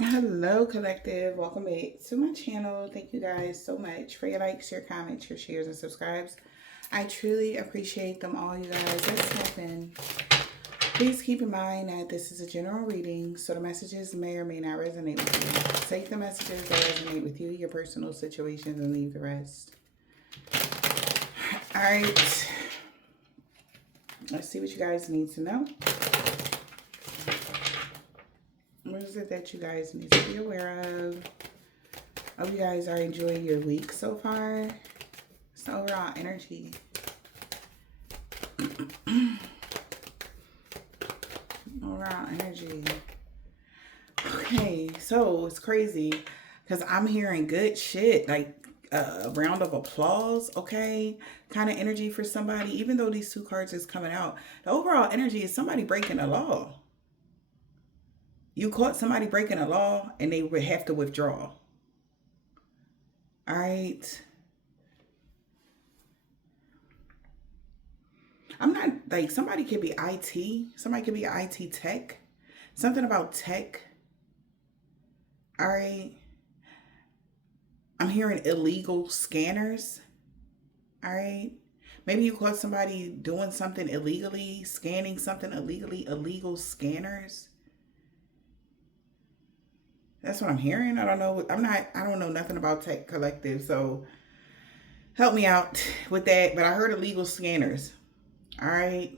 Hello, collective. Welcome back to my channel. Thank you guys so much for your likes, your comments, your shares, and subscribes. I truly appreciate them all, you guys. Let's tap in. Please keep in mind that this is a general reading, so the messages may or may not resonate with you. Take the messages that resonate with you, your personal situations, and leave the rest. All right. Let's see what you guys need to know. What is it that you guys need to be aware of? Hope you guys are enjoying your week so far. It's overall energy. Overall energy. Okay, so it's crazy because I'm hearing good shit, like a round of applause, okay? Kind of energy for somebody, even though these two cards is coming out. The overall energy is somebody breaking a law. You caught somebody breaking a law and they would have to withdraw. All right. I'm not like somebody could be IT, somebody could be IT tech, something about tech. All right. I'm hearing illegal scanners. All right. Maybe you caught somebody doing something illegally, scanning something illegally, illegal scanners. That's what I'm hearing. I don't know. I don't know nothing about tech collective. So help me out with that. But I heard illegal scanners. All right.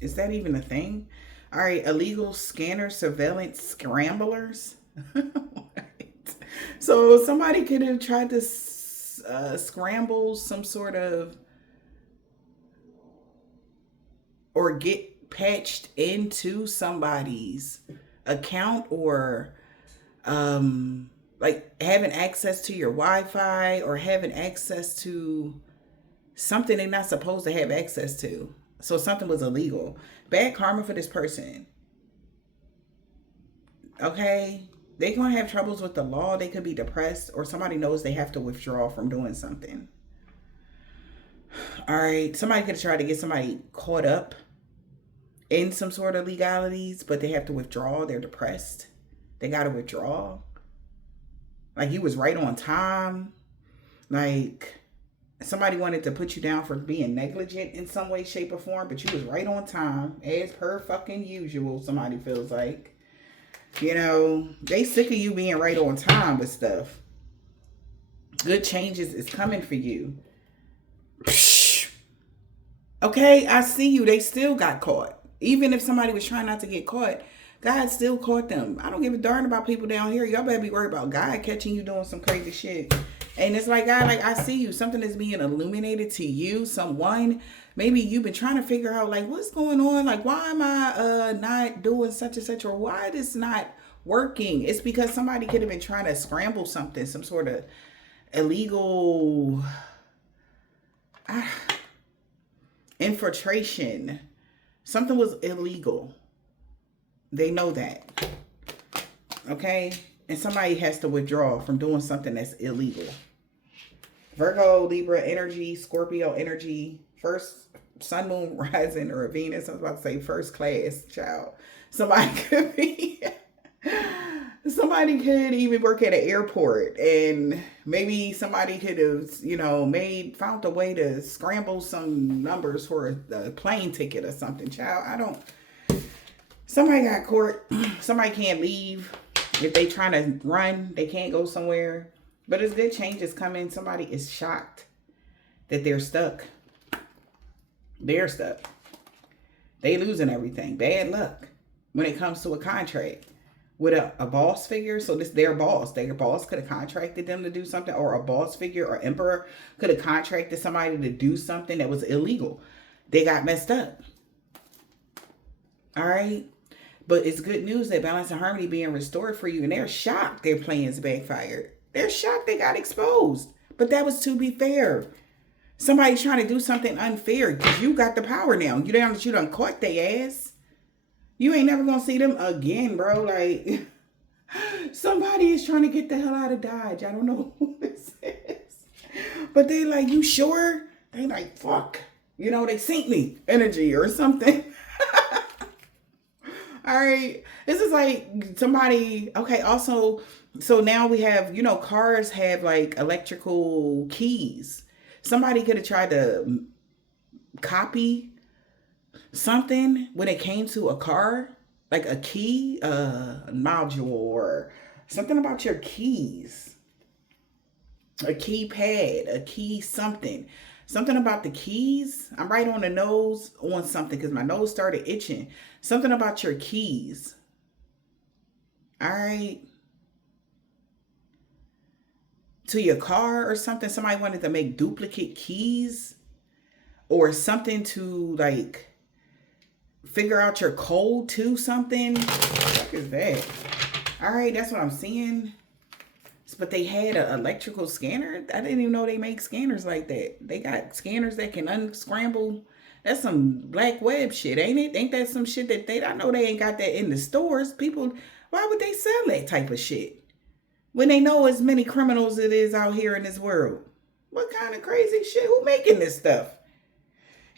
Is that even a thing? All right. Illegal scanner surveillance scramblers. So somebody could have tried to scramble some sort of or get patched into somebody's account or like having access to your Wi-Fi or having access to something they're not supposed to have access to. So something was illegal. Bad karma for this person. Okay? They're going to have troubles with the law. They could be depressed or somebody knows they have to withdraw from doing something. All right. Somebody could try to get somebody caught up in some sort of legalities, but they have to withdraw. They're depressed. They got to withdraw. Like you was right on time. Like somebody wanted to put you down for being negligent in some way, shape, or form, but you was right on time, as per fucking usual. Somebody feels like, you know, they sick of you being right on time with stuff. Good changes is coming for you. Okay, I see you. They still got caught. Even if somebody was trying not to get caught, God still caught them. I don't give a darn about people down here. Y'all better be worried about God catching you doing some crazy shit. And it's like, God, like I see you. Something is being illuminated to you. Someone, maybe you've been trying to figure out like what's going on. Like, why am I not doing such and such, or why this not working? It's because somebody could have been trying to scramble something, some sort of illegal infiltration. Something was illegal. They know that. Okay? And somebody has to withdraw from doing something that's illegal. Virgo, Libra energy, Scorpio energy, first sun, moon, rising, or Venus. I was about to say first class, child. Somebody could be somebody could even work at an airport, and maybe somebody could have, you know, found a way to scramble some numbers for a plane ticket or something. Child, I don't. Somebody got caught. Somebody can't leave. If they trying to run, they can't go somewhere. But it's good changes coming. Somebody is shocked that they're stuck. They're stuck. They losing everything. Bad luck when it comes to a contract with a boss figure. So this their boss. Their boss could have contracted them to do something, or a boss figure or emperor could have contracted somebody to do something that was illegal. They got messed up. All right. But it's good news that balance and harmony being restored for you. And they're shocked their plans backfired. They're shocked they got exposed. But that was to be fair. Somebody's trying to do something unfair because you got the power now. You done caught their ass. You ain't never gonna see them again, bro. Like somebody is trying to get the hell out of Dodge. I don't know who this is. But they like, you sure? They like, fuck. You know, they sink me energy or something. All right. This is like somebody, okay, also, so now we have, cars have like electrical keys. Somebody could have tried to copy something when it came to a car, like a key module or something about your keys, a keypad, a key something about the keys. I'm right on the nose on something because my nose started itching. Something about your keys. All right. To your car or something. Somebody wanted to make duplicate keys or something to like figure out your code to something. What is that? All right, that's what I'm seeing. But they had an electrical scanner. I didn't even know they make scanners like that. They got scanners that can unscramble. That's some black web shit, ain't it? Ain't that some shit that I know they ain't got that in the stores. People, why would they sell that type of shit when they know as many criminals it is out here in this world? What kind of crazy shit? Who making this stuff?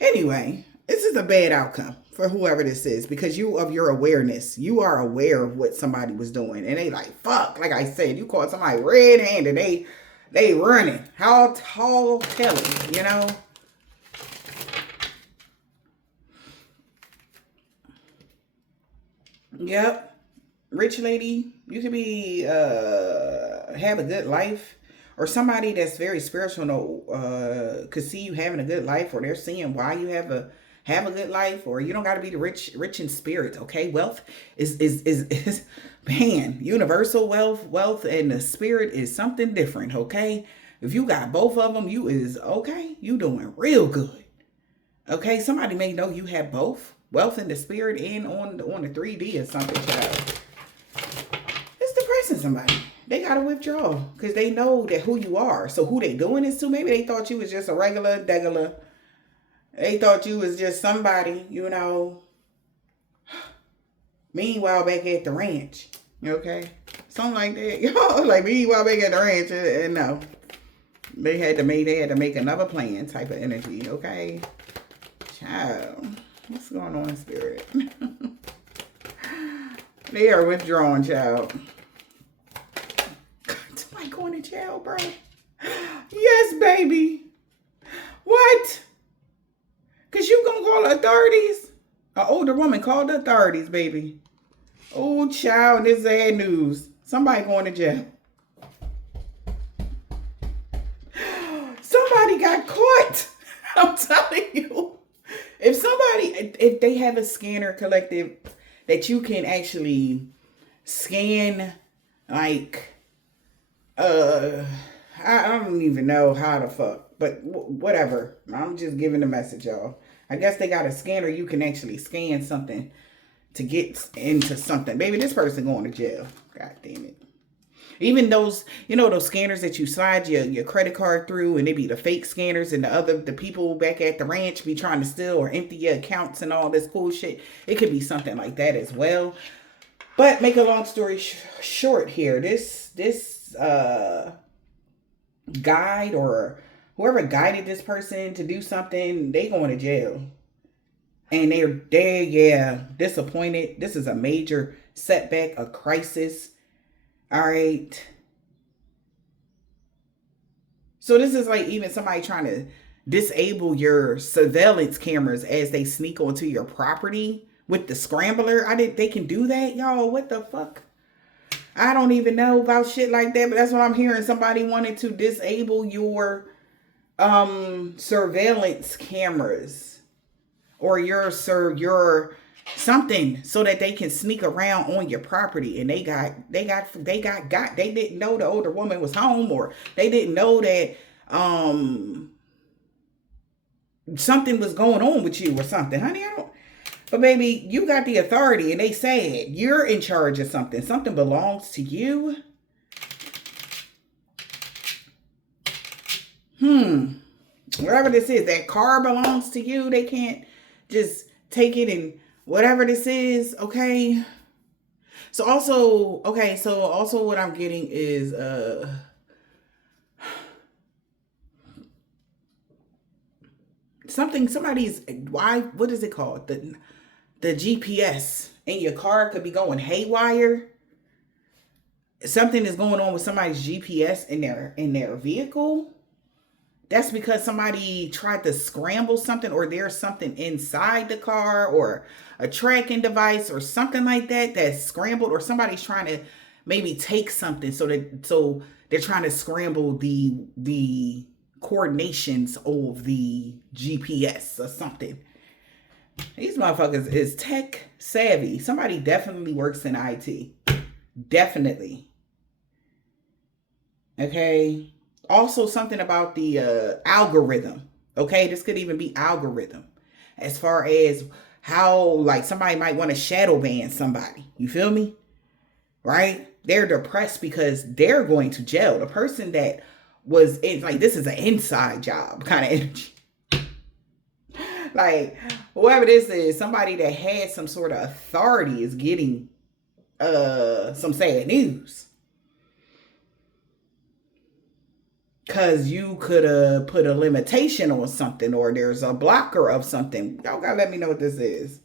Anyway, this is a bad outcome for whoever this is because of your awareness. You are aware of what somebody was doing. And they like, fuck, like I said, you caught somebody red-handed. They running. How tall Kelly, Yep. Rich lady, you could be, have a good life. Or somebody that's very spiritual could see you having a good life, or they're seeing why you have a good life, or you don't got to be the rich in spirit. Okay, wealth is man, universal wealth, and the spirit is something different. Okay, if you got both of them, you is okay. You doing real good. Okay, somebody may know you have both wealth and the spirit, and on the 3D or something, child. It's depressing somebody. They got to withdraw because they know that who you are. So who they doing this to? Maybe they thought you was just a regular degular. They thought you was just somebody, Meanwhile, back at the ranch. Okay? Something like that. Like meanwhile back at the ranch. And no. They had to make another plan type of energy. Okay? Child. What's going on in spirit? They are withdrawing, child. Going to jail, bro. Yes, baby. What? Because you gonna call the authorities? An older woman called the authorities, baby. Oh, child, this is sad news. Somebody going to jail. Somebody got caught. I'm telling you. If they have a scanner collective that you can actually scan, like, I don't even know how the fuck, but whatever. I'm just giving a message, y'all. I guess they got a scanner you can actually scan something to get into something. Baby, this person going to jail. God damn it. Even those, those scanners that you slide your credit card through, and they be the fake scanners, and the people back at the ranch be trying to steal or empty your accounts and all this cool shit. It could be something like that as well. But make a long story short here, this guide or whoever guided this person to do something, they going to jail. And they're disappointed. This is a major setback, a crisis. All right. So this is like even somebody trying to disable your surveillance cameras as they sneak onto your property with the scrambler. They can do that, y'all. What the fuck? I don't even know about shit like that, but that's what I'm hearing. Somebody wanted to disable your surveillance cameras or your something so that they can sneak around on your property. And they didn't know the older woman was home, or they didn't know that something was going on with you or something. Honey, but baby, you got the authority, and they said you're in charge of something. Something belongs to you. Whatever this is, that car belongs to you. They can't just take it and whatever this is, okay? So also what I'm getting is what is it called? The GPS in your car could be going haywire. Something is going on with somebody's GPS in their vehicle. That's because somebody tried to scramble something, or there's something inside the car, or a tracking device or something like that that's scrambled, or somebody's trying to maybe take something, so they're trying to scramble the coordinations of the GPS or something. These motherfuckers is tech savvy. Somebody definitely works in IT. Definitely. Okay. Also something about the algorithm. Okay. This could even be algorithm. As far as how, like, somebody might want to shadow ban somebody. You feel me? Right? They're depressed because they're going to jail. The person that was in, like, this is an inside job kind of energy. Like, whoever this is, somebody that had some sort of authority is getting some sad news. Because you could have put a limitation on something, or there's a blocker of something. Y'all gotta let me know what this is.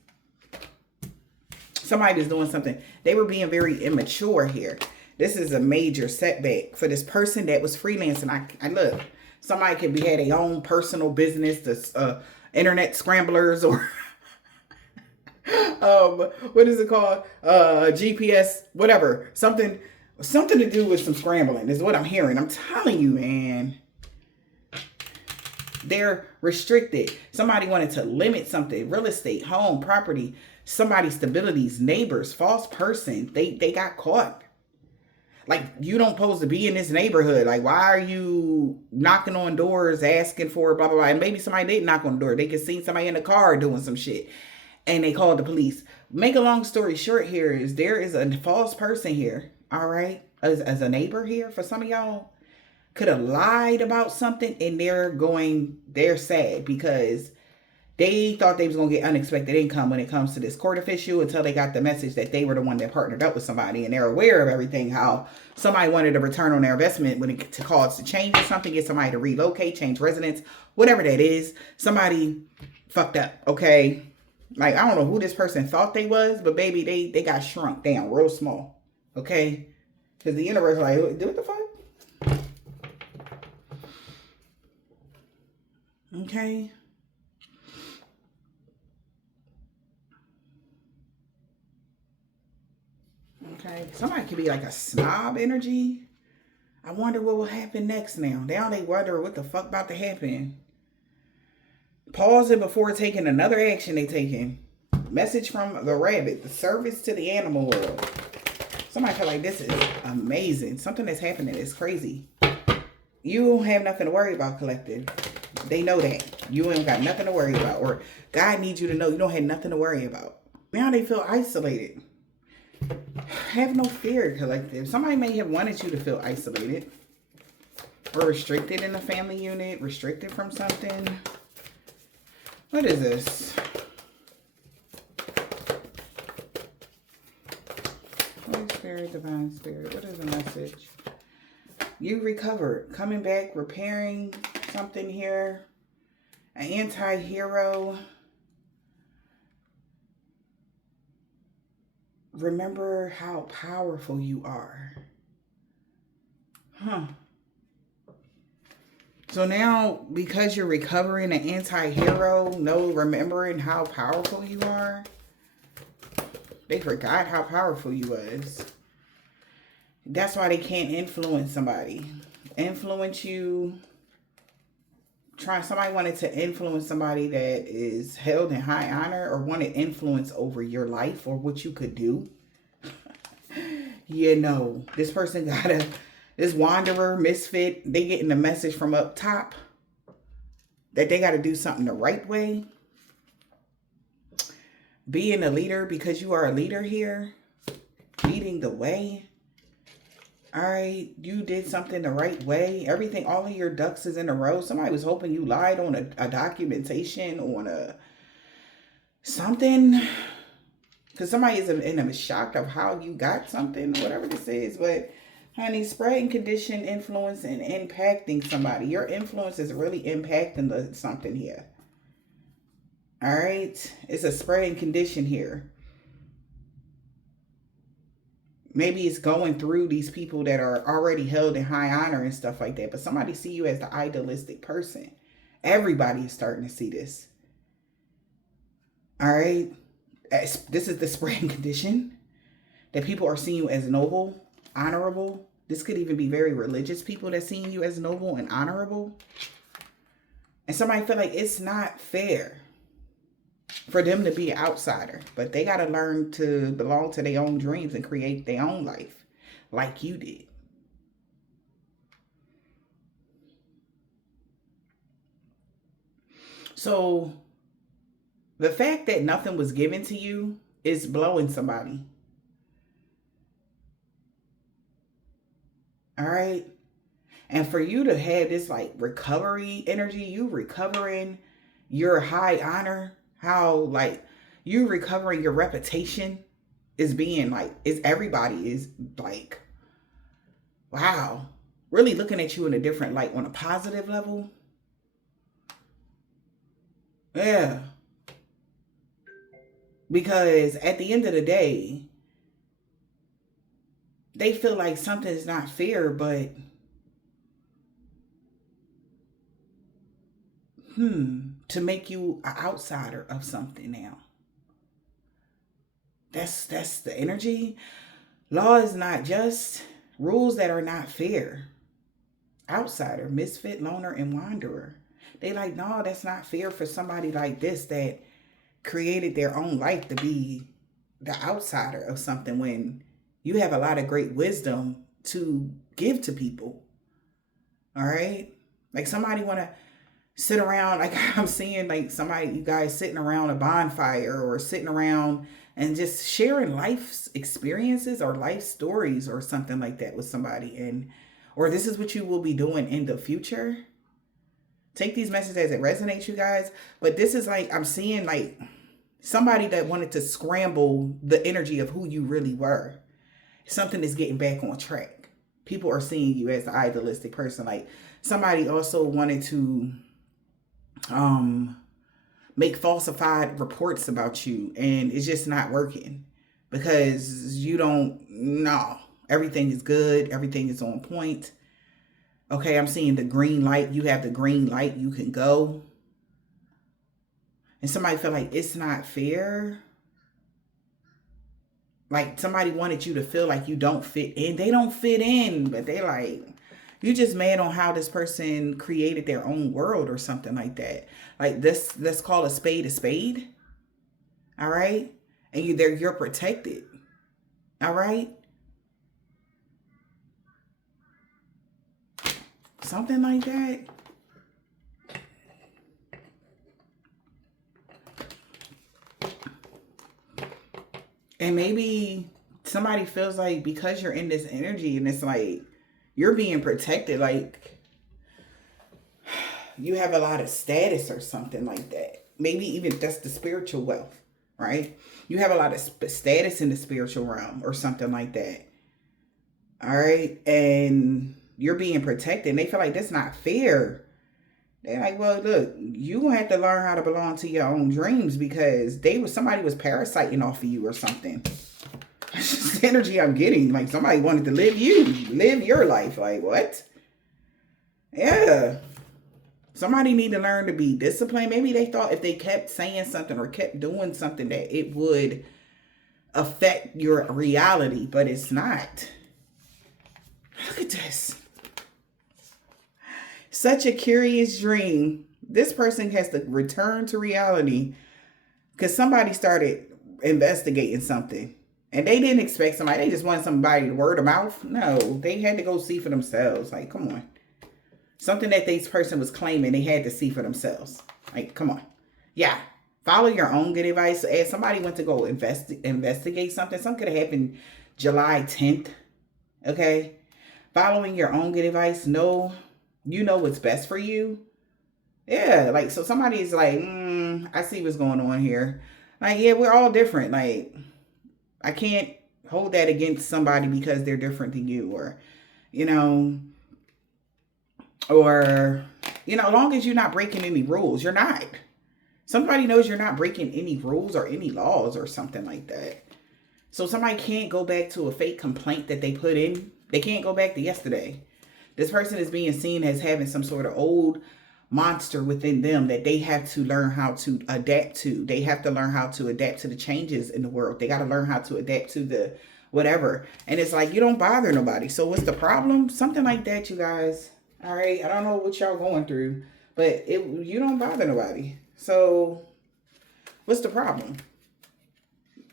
Somebody is doing something. They were being very immature here. This is a major setback for this person that was freelancing. I look, somebody could be had their own personal business, this internet scramblers, or what is it called? GPS, whatever. Something to do with some scrambling is what I'm hearing. I'm telling you, man. They're restricted. Somebody wanted to limit something. Real estate, home, property, somebody's stabilities, neighbors, false person. They got caught. Like, you don't supposed to be in this neighborhood. Like, why are you knocking on doors asking for blah, blah, blah. And maybe somebody did knock on the door. They could see somebody in the car doing some shit, and they called the police. Make a long story short here is there is a false person here. All right. As a neighbor here, for some of y'all could have lied about something, and they're sad because they thought they was going to get unexpected income when it comes to this court official, until they got the message that they were the one that partnered up with somebody, and they're aware of everything, how somebody wanted a return on their investment when it calls to change or something, get somebody to relocate, change residence, whatever that is. Somebody fucked up, okay? Like, I don't know who this person thought they was, but baby, they got shrunk down real small, okay? Because the universe like, what the fuck? Okay. Okay. Somebody could be like a snob energy. I wonder what will happen next now. Now they wonder what the fuck about to happen. Pause it before taking another action they taking. Message from the rabbit. The service to the animal world. Somebody feel like this is amazing. Something that's happening is crazy. You don't have nothing to worry about, collective. They know that. You ain't got nothing to worry about. Or God needs you to know you don't have nothing to worry about. Now they feel isolated. Have no fear, collective. Somebody may have wanted you to feel isolated. Or restricted in the family unit. Restricted from something. What is this? Holy Spirit, Divine Spirit. What is the message? You recovered. Coming back, repairing something here. An anti-hero. Remember how powerful you are. Huh. So now, because you're recovering an anti-hero, remembering how powerful you are. They forgot how powerful you was. That's why they can't influence somebody. Influence you. Somebody wanted to influence somebody that is held in high honor, or wanted influence over your life or what you could do. This person this wanderer, misfit, they getting a message from up top that they got to do something the right way. Being a leader, because you are a leader here, leading the way. All right, you did something the right way. Everything, all of your ducks is in a row. Somebody was hoping you lied on a documentation, on something. Because somebody is in a shock of how you got something, whatever this is. But, honey, spreading condition, influence, and impacting somebody. Your influence is really impacting something here. All right? It's a spreading condition here. Maybe it's going through these people that are already held in high honor and stuff like that. But somebody see you as the idealistic person. Everybody is starting to see this. All right. This is the spreading condition. That people are seeing you as noble, honorable. This could even be very religious people that seeing you as noble and honorable. And somebody feel like it's not fair for them to be an outsider. But they got to learn to belong to their own dreams and create their own life like you did. So the fact that nothing was given to you is blowing somebody. All right. And for you to have this like recovery energy, you recovering your high honor, how like you recovering your reputation is being like, is everybody is like, wow, really looking at you in a different light on a positive level. Yeah. Because at the end of the day, they feel like something is not fair, but to make you an outsider of something now. That's the energy. Law is not just. Rules that are not fair. Outsider, misfit, loner, and wanderer. They like, no, that's not fair for somebody like this that created their own life to be the outsider of something when you have a lot of great wisdom to give to people. All right? Like somebody want to sit around, like I'm seeing like somebody, you guys sitting around a bonfire or sitting around and just sharing life's experiences or life stories or something like that with somebody. And, or this is what you will be doing in the future. Take these messages as it resonates, you guys. But this is like, I'm seeing like somebody that wanted to scramble the energy of who you really were. Something is getting back on track. People are seeing you as the idealistic person. Like somebody also wanted to make falsified reports about you, and it's just not working because you don't know. Everything is good. Everything is on point. Okay, I'm seeing the green light. You have the green light. You can go. And somebody feel like it's not fair. Like somebody wanted you to feel like you don't fit in. They don't fit in, but they like, you just mad on how this person created their own world or something like that. Like this, let's call a spade a spade. All right. And you're protected. All right. Something like that. And maybe somebody feels like because you're in this energy and it's like you're being protected, like you have a lot of status or something like that. Maybe even that's the spiritual wealth, right? You have a lot of status in the spiritual realm or something like that. All right. And you're being protected. And they feel like that's not fair. They're like, well, look, you're going to have to learn how to belong to your own dreams because somebody was parasiting off of you or something. It's just the energy I'm getting. Like somebody wanted to live your life. Like what? Yeah. Somebody need to learn to be disciplined. Maybe they thought if they kept saying something or kept doing something that it would affect your reality, but it's not. Look at this. Such a curious dream. This person has to return to reality because somebody started investigating something. And they didn't expect somebody. They just wanted somebody to word of mouth. No, they had to go see for themselves. Like, come on. Something that this person was claiming, they had to see for themselves. Like, come on. Yeah. Follow your own good advice. As somebody went to go investigate something could have happened July 10th. Okay. Following your own good advice. No. You know what's best for you. Yeah, like, so somebody's like, I see what's going on here. Like, yeah, we're all different. Like, I can't hold that against somebody because they're different than you or, as long as you're not breaking any rules, you're not. Somebody knows you're not breaking any rules or any laws or something like that. So somebody can't go back to a fake complaint that they put in. They can't go back to yesterday. This person is being seen as having some sort of old monster within them that they have to learn how to adapt to. They have to learn how to adapt to the changes in the world. They got to learn how to adapt to the whatever. And it's like, you don't bother nobody. So what's the problem? Something like that, you guys. All right. I don't know what y'all going through, but you don't bother nobody. So what's the problem?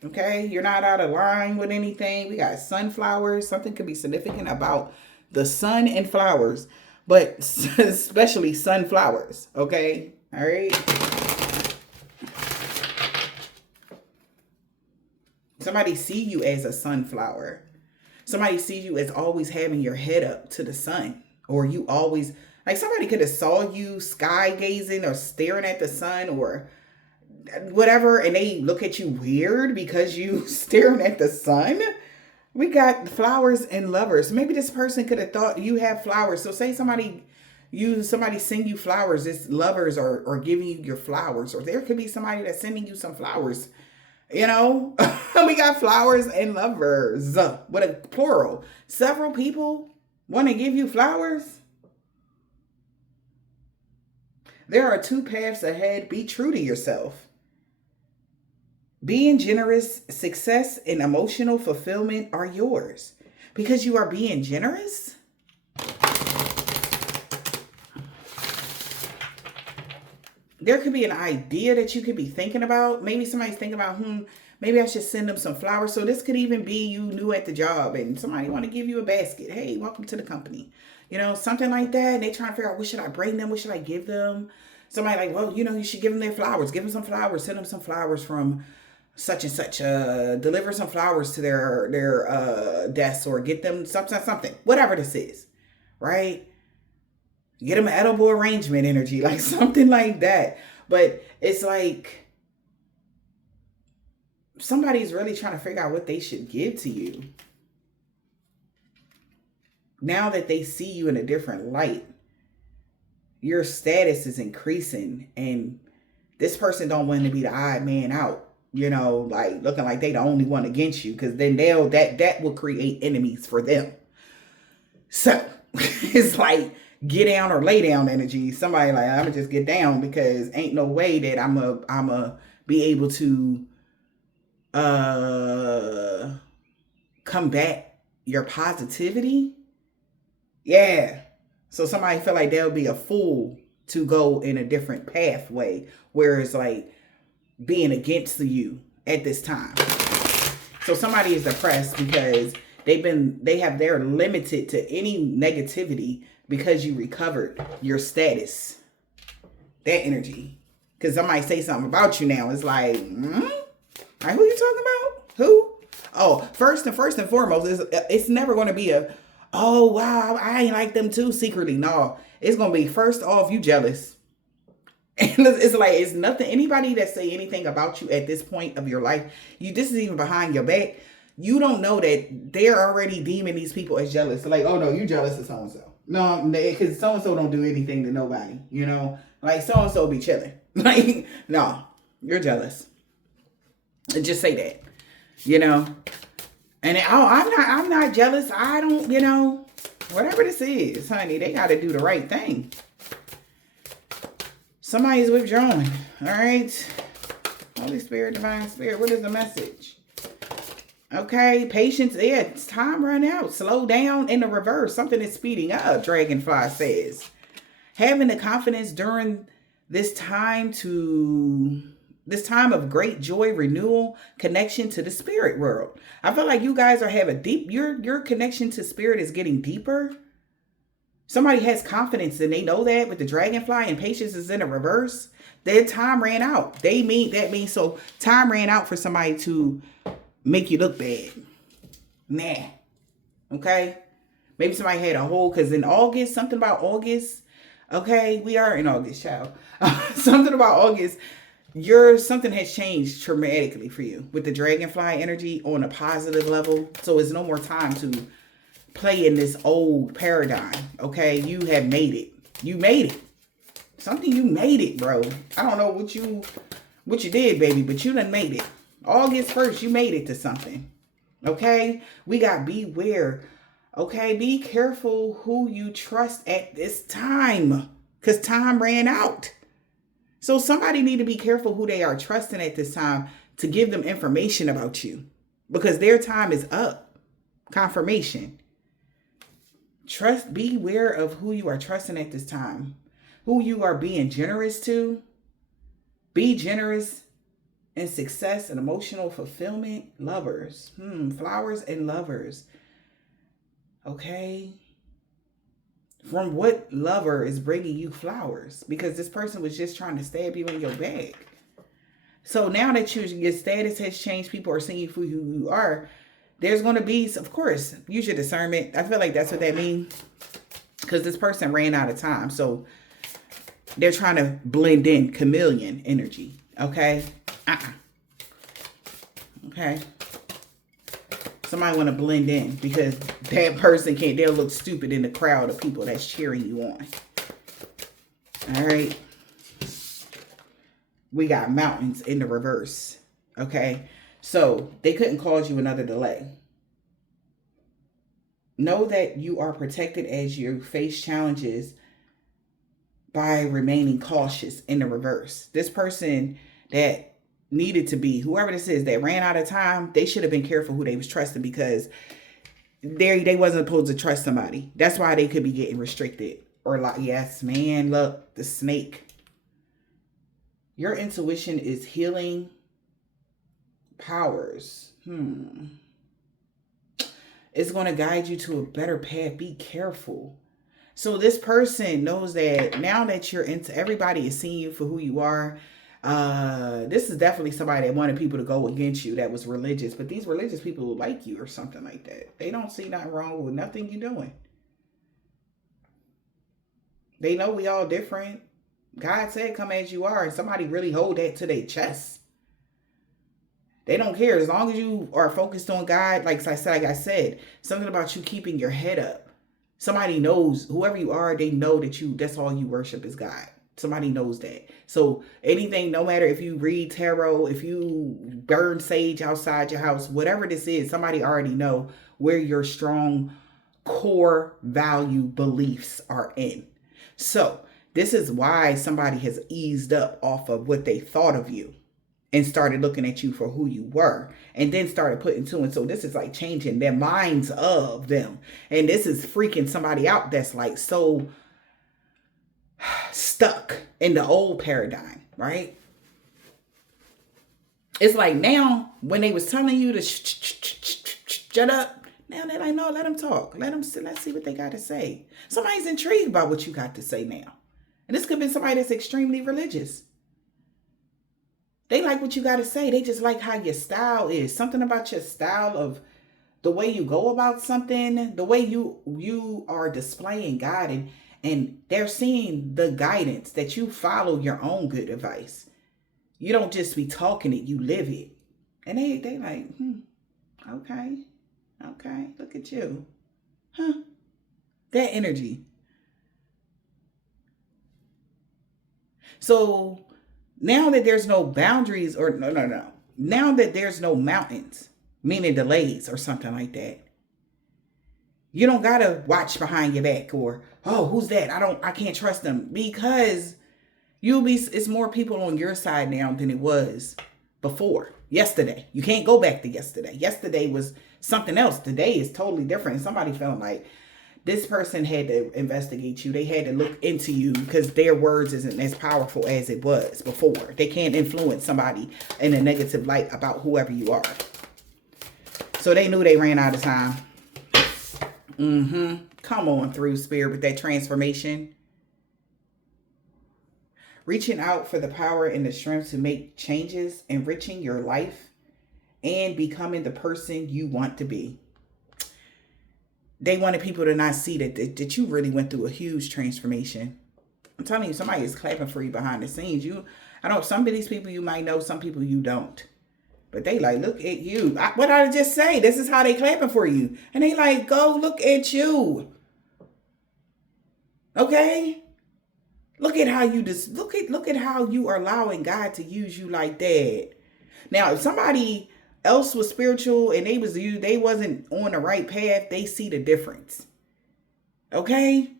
Okay. You're not out of line with anything. We got sunflowers. Something could be significant about the sun and flowers, but especially sunflowers. Okay. All right. Somebody see you as a sunflower. Somebody sees you as always having your head up to the sun, or you always, like, somebody could have saw you sky gazing or staring at the sun or whatever, and they look at you weird because you staring at the sun. We got flowers and lovers. Maybe this person could have thought you have flowers. So say somebody send you flowers. It's lovers or giving you your flowers. Or there could be somebody that's sending you some flowers. You know, we got flowers and lovers with a plural. Several people want to give you flowers. There are two paths ahead. Be true to yourself. Being generous, success, and emotional fulfillment are yours because you are being generous. There could be an idea that you could be thinking about. Maybe somebody's thinking about, maybe I should send them some flowers. So this could even be you new at the job and somebody want to give you a basket. Hey, welcome to the company. You know, something like that. And they trying to figure out, what should I bring them? What should I give them? Somebody like, well, you know, you should give them their flowers. Give them some flowers. Send them some flowers from such and such. Deliver some flowers to their desk, or get them something. Whatever this is, right? Get them an edible arrangement energy, like something like that. But it's like somebody's really trying to figure out what they should give to you. Now that they see you in a different light, your status is increasing, and this person don't want to be the odd man out, you know, like looking like they the only one against you, because then that will create enemies for them. So it's like get down or lay down energy. Somebody like, I'm gonna just get down because ain't no way that I'm a be able to combat your positivity. Yeah. So somebody feel like they'll be a fool to go in a different pathway, where it's like being against you at this time. So somebody is depressed because they're limited to any negativity because you recovered your status. That energy. Because somebody say something about you now. It's like, like, who you talking about? Who? Oh, first and foremost, it's never going to be a, oh, wow, I ain't like them too secretly. No, it's going to be, first off, you jealous. And it's like, it's nothing. Anybody that say anything about you at this point of your life, this is even behind your back. You don't know that they're already deeming these people as jealous. Like, oh no, you jealous of so-and-so. No, because so-and-so don't do anything to nobody, you know? Like, so-and-so be chilling. Like, no, you're jealous. Just say that, you know? And I'm not jealous. I don't, you know, whatever this is, honey, they got to do the right thing. Somebody's withdrawing. All right. Holy Spirit, Divine Spirit, what is the message? Okay, patience. Yeah, it's time run out. Slow down. In the reverse, something is speeding up, Dragonfly says. Having the confidence during this time of great joy, renewal, connection to the spirit world. I feel like you guys are having deep, your connection to spirit is getting deeper. Somebody has confidence and they know that with the dragonfly, and patience is in the reverse. Their time ran out. That means so time ran out for somebody to make you look bad. Nah. Okay. Maybe somebody had a whole, because in August, something about August. Okay. We are in August, child. Something about August. Something has changed dramatically for you with the dragonfly energy on a positive level. So it's no more time to play in this old paradigm. Okay. You have made it. You made it. You made it, bro. I don't know what you did, baby, but you done made it. August 1st, you made it to something. Okay? We got beware. Okay? Be careful who you trust at this time, because time ran out. So somebody need to be careful who they are trusting at this time to give them information about you, because their time is up. Confirmation. Beware of who you are trusting at this time, who you are being generous to. Be generous in success and emotional fulfillment. Lovers. Flowers and lovers. Okay? From what lover is bringing you flowers? Because this person was just trying to stab you in your back. So now that your status has changed, people are seeing you for who you are, there's going to be, of course, use your discernment. I feel like that's what that means. Because this person ran out of time. So they're trying to blend in, chameleon energy. Okay? Okay? Somebody want to blend in because that person can't, they'll look stupid in the crowd of people that's cheering you on. All right? We got mountains in the reverse. Okay? So they couldn't cause you another delay. Know that you are protected as you face challenges by remaining cautious in the reverse. This person that needed to be, whoever this is that ran out of time, they should have been careful who they was trusting, because they wasn't supposed to trust somebody. That's why they could be getting restricted. Or like, yes, man, look, the snake. Your intuition is healing powers. It's going to guide you to a better path. Be careful. So this person knows that now that you're into, everybody is seeing you for who you are. This is definitely somebody that wanted people to go against you, that was religious. But these religious people like you or something like that. They don't see nothing wrong with nothing you're doing. They know we all different. God said come as you are. And somebody really hold that to their chest. They don't care. As long as you are focused on God, like I said, something about you keeping your head up. Somebody knows, whoever you are, they know that that's all you worship is God. Somebody knows that. So anything, no matter if you read tarot, if you burn sage outside your house, whatever this is, somebody already know where your strong core value beliefs are in. So this is why somebody has eased up off of what they thought of you and started looking at you for who you were, and then started putting two and so. This is like changing their minds of them. And this is freaking somebody out that's like so stuck in the old paradigm, right? It's like now when they was telling you to shut up, now they're like, no, let them talk. Let's see what they got to say. Somebody's intrigued by what you got to say now. And this could be somebody that's extremely religious. They like what you got to say. They just like how your style is. Something about your style of the way you go about something, the way you are displaying God, and they're seeing the guidance that you follow your own good advice. You don't just be talking it, you live it. And they like, okay, look at you. That energy. So now that there's no boundaries, or no. Now that there's no mountains, meaning delays or something like that, you don't gotta watch behind your back or, oh, who's that? I can't trust them, because it's more people on your side now than it was before. Yesterday. You can't go back to yesterday. Yesterday was something else. Today is totally different. Somebody felt like this person had to investigate you. They had to look into you because their words isn't as powerful as it was before. They can't influence somebody in a negative light about whoever you are. So they knew they ran out of time. Come on through, Spirit, with that transformation. Reaching out for the power and the strength to make changes, enriching your life, and becoming the person you want to be. They wanted people to not see that you really went through a huge transformation. I'm telling you, somebody is clapping for you behind the scenes. Some of these people you might know, some people you don't. But they like, look at you. What did I just say? This is how they clapping for you. And they like, go look at you. Okay? Look at how you look at how you are allowing God to use you like that. Now, if somebody else was spiritual and they wasn't on the right path, they see the difference. Okay?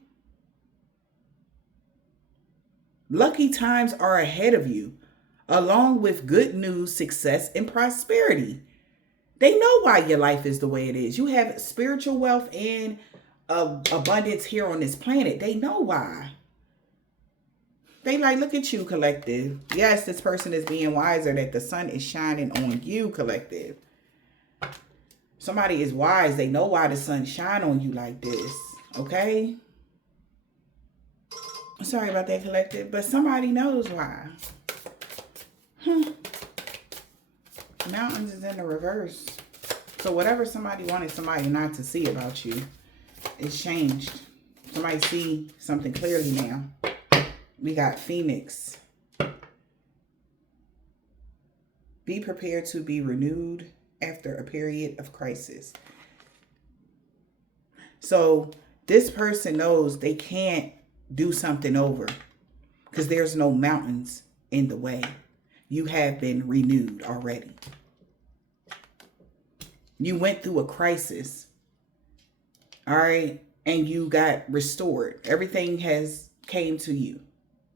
Lucky times are ahead of you, along with good news, success, and prosperity. They know why your life is the way it is. You have spiritual wealth and abundance here on this planet. They know why. They like, look at you, collective. Yes, this person is being wiser that the sun is shining on you, collective. Somebody is wise. They know why the sun shine on you like this. Okay? Sorry about that, collective, but somebody knows why. Mountains is in the reverse. So whatever somebody wanted somebody not to see about you, it's changed. Somebody see something clearly now. We got Phoenix. Be prepared to be renewed after a period of crisis. So this person knows they can't do something over because there's no mountains in the way. You have been renewed already. You went through a crisis. All right. And you got restored. Everything has came to you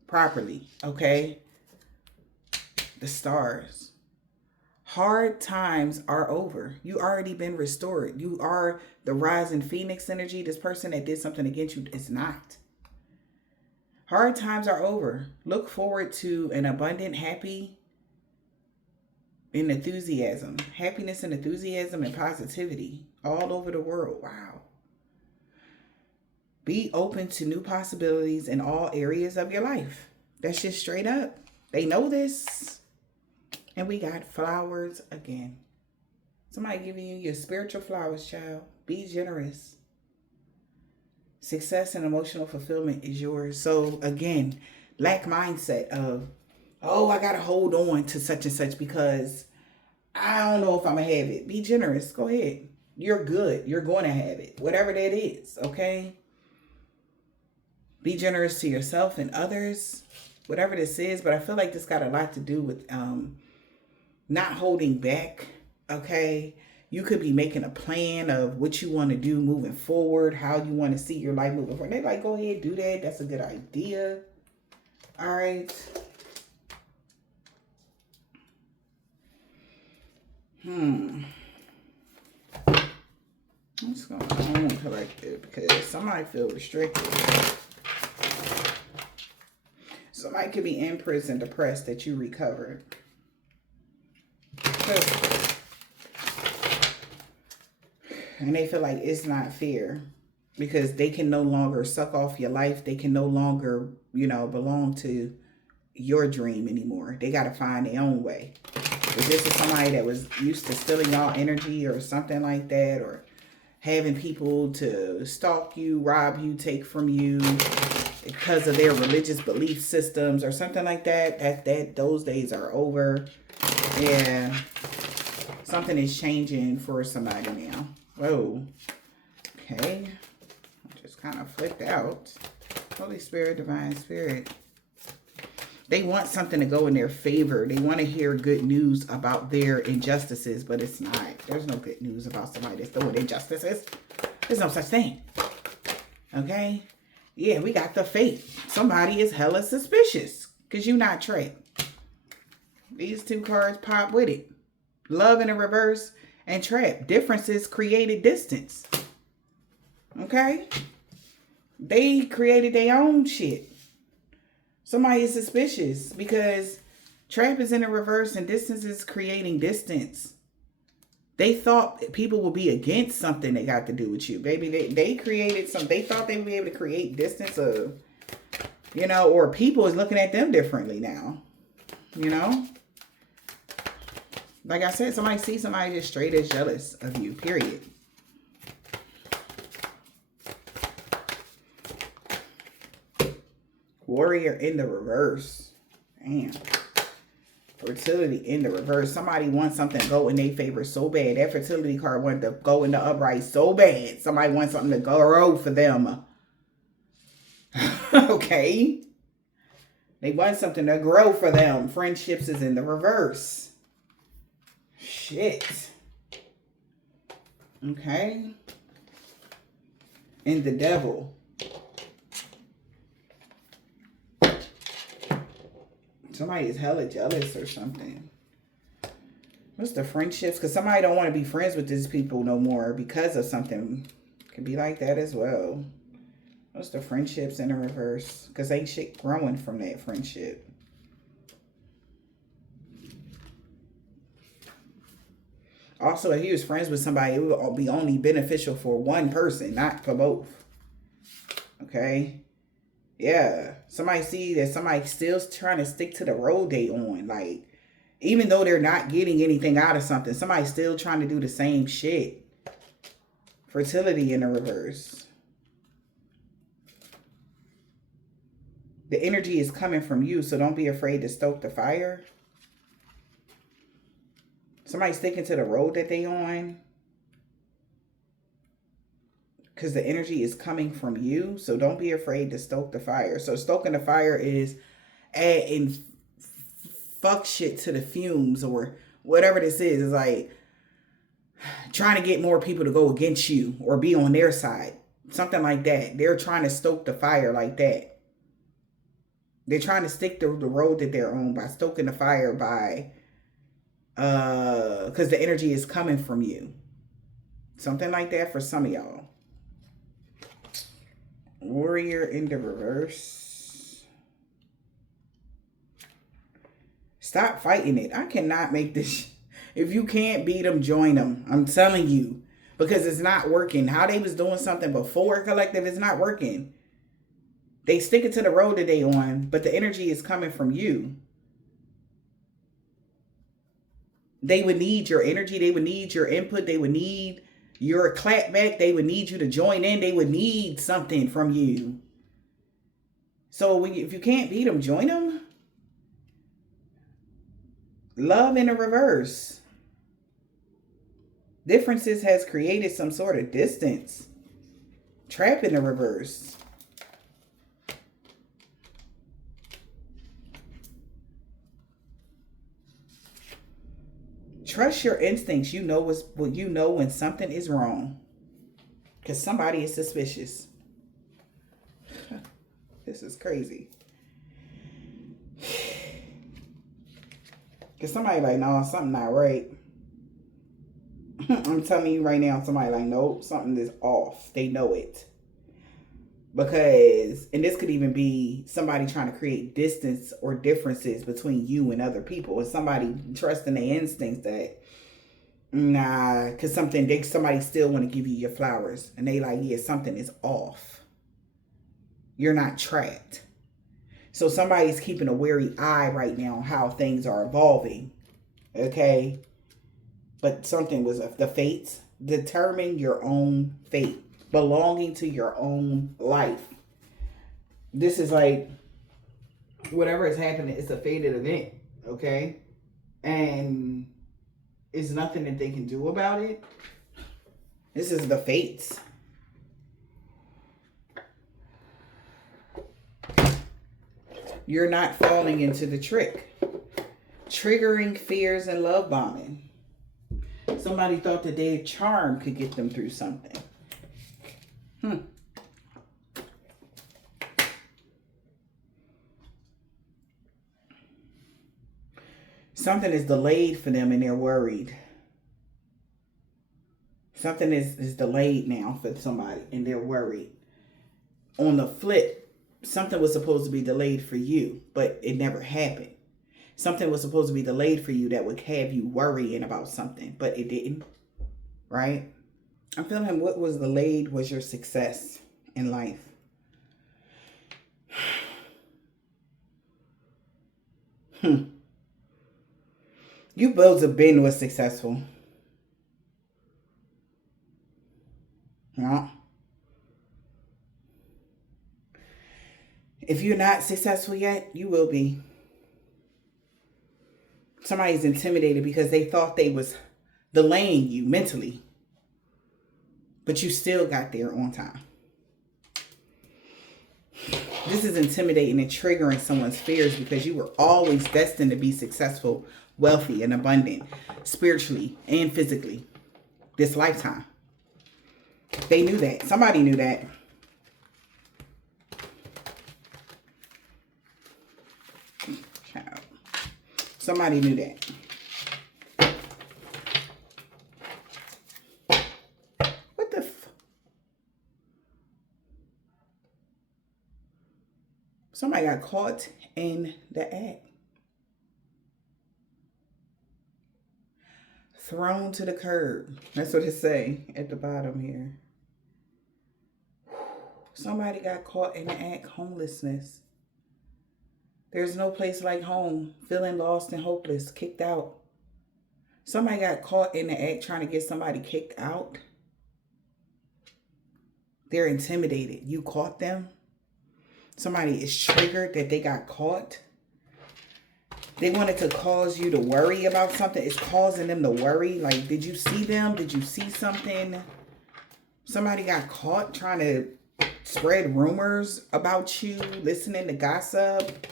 properly. Okay. The stars. Hard times are over. You already been restored. You are the rising Phoenix energy. This person that did something against you is not. Hard times are over. Look forward to an abundant, happy, and enthusiasm. Happiness and enthusiasm and positivity all over the world. Wow. Be open to new possibilities in all areas of your life. That's just straight up. They know this. And we got flowers again. Somebody giving you your spiritual flowers, child. Be generous. Success and emotional fulfillment is yours. So again, lack mindset of, oh, I got to hold on to such and such because I don't know if I'm going to have it. Be generous. Go ahead. You're good. You're going to have it. Whatever that is. Okay. Be generous to yourself and others. Whatever this is. But I feel like this got a lot to do with not holding back. Okay. You could be making a plan of what you want to do moving forward, how you want to see your life moving forward. They're like, go ahead, do that. That's a good idea. All right. What's going on, collective? Because somebody feel restricted. Somebody could be in prison, depressed that you recovered. And they feel like it's not fair because they can no longer suck off your life. They can no longer, belong to your dream anymore. They got to find their own way. If this is somebody that was used to stealing y'all energy or something like that, or having people to stalk you, rob you, take from you because of their religious belief systems or something like that, those days are over. Yeah. Something is changing for somebody now. Whoa. Okay. I just kind of flipped out. Holy Spirit, Divine Spirit. They want something to go in their favor. They want to hear good news about their injustices, but it's not. There's no good news about somebody that's doing injustices. There's no such thing. Okay? Yeah, we got the faith. Somebody is hella suspicious because you're not trapped. These two cards pop with it. Love in the reverse and trap. Differences created distance. Okay? They created their own shit. Somebody is suspicious because trap is in the reverse and distance is creating distance. They thought people would be against something that got to do with you. Baby, they created something. They thought they would be able to create distance of, or people is looking at them differently now. Like I said, somebody sees somebody just straight as jealous of you, period. Warrior in the reverse. Damn. Fertility in the reverse. Somebody wants something to go in their favor so bad. That fertility card wanted to go in the upright so bad. Somebody wants something to grow for them. Okay. They want something to grow for them. Friendships is in the reverse. Shit. Okay. And the devil. Somebody is hella jealous or something. What's the friendships? Because somebody don't want to be friends with these people no more because of something. Could be like that as well. What's the friendships in the reverse? Because ain't shit growing from that friendship. Also, if he was friends with somebody, it would be only beneficial for one person, not for both. Okay? Yeah. Somebody see that somebody still trying to stick to the road they on. Like, even though they're not getting anything out of something, somebody's still trying to do the same shit. Fertility in the reverse. The energy is coming from you, so don't be afraid to stoke the fire. Somebody sticking to the road that they on. Because the energy is coming from you, so don't be afraid to stoke the fire. So stoking the fire is adding fuck shit to the fumes or whatever this is. It's like trying to get more people to go against you or be on their side. Something like that. They're trying to stoke the fire like that. They're trying to stick to the road that they're on by stoking the fire by, because the energy is coming from you. Something like that for some of y'all. Warrior in the reverse. Stop fighting it. I cannot make this. If you can't beat them, join them. I'm telling you. Because it's not working. How they was doing something before, collective, it's not working. They stick it to the road that they on, but the energy is coming from you. They would need your energy. They would need your input. They would need your clapback. They would need you to join in. They would need something from you. So if you can't beat them, join them. Love in the reverse. Differences has created some sort of distance. Trap in the reverse. Trust your instincts. You know what you know when something is wrong. Because somebody is suspicious. This is crazy. Because somebody like, no, something not right. I'm telling you right now, somebody like, nope, something is off. They know it. Because, and this could even be somebody trying to create distance or differences between you and other people. Or somebody trusting their instincts that, nah, because somebody still want to give you your flowers. And they like, yeah, something is off. You're not trapped. So somebody's keeping a wary eye right now on how things are evolving. Okay? But something was the fates. Determine your own fate. Belonging to your own life. This is like, whatever is happening, it's a fated event. Okay? And it's nothing that they can do about it. This is the fates. You're not falling into the trick. Triggering fears and love bombing. Somebody thought that their charm could get them through something. Something is delayed for them and they're worried. Something is delayed now for somebody and they're worried. On the flip, something was supposed to be delayed for you, but it never happened. Something was supposed to be delayed for you that would have you worrying about something, but it didn't. Right? I'm feeling what was delayed was your success in life. You both have been was successful. Yeah. If you're not successful yet, you will be. Somebody's intimidated because they thought they was delaying you mentally. But you still got there on time. This is intimidating and triggering someone's fears because you were always destined to be successful, wealthy, and abundant, spiritually and physically, this lifetime. They knew that. Somebody knew that. Somebody knew that. What the f... Somebody got caught in the act. Thrown to the curb. That's what it say at the bottom here. Somebody got caught in the act. Homelessness. There's no place like home. Feeling lost and hopeless. Kicked out. Somebody got caught in the act trying to get somebody kicked out. They're intimidated. You caught them. Somebody is triggered that they got caught. They wanted to cause you to worry about something. It's causing them to worry. Like, did you see them? Did you see something? Somebody got caught trying to spread rumors about you, listening to gossip.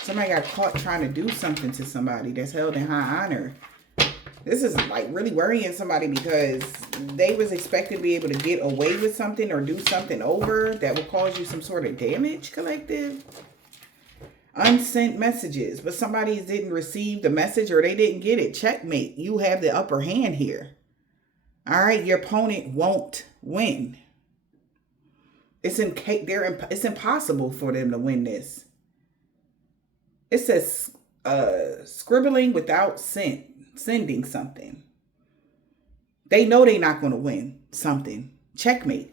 Somebody got caught trying to do something to somebody that's held in high honor. This is like really worrying somebody because they was expected to be able to get away with something or do something over that would cause you some sort of damage, collective. Unsent messages, but somebody didn't receive the message or they didn't get it. Checkmate. You have the upper hand here. All right, your opponent won't win. It's impossible for them to win this. It says scribbling without sending something. They know they're not going to win something. Checkmate.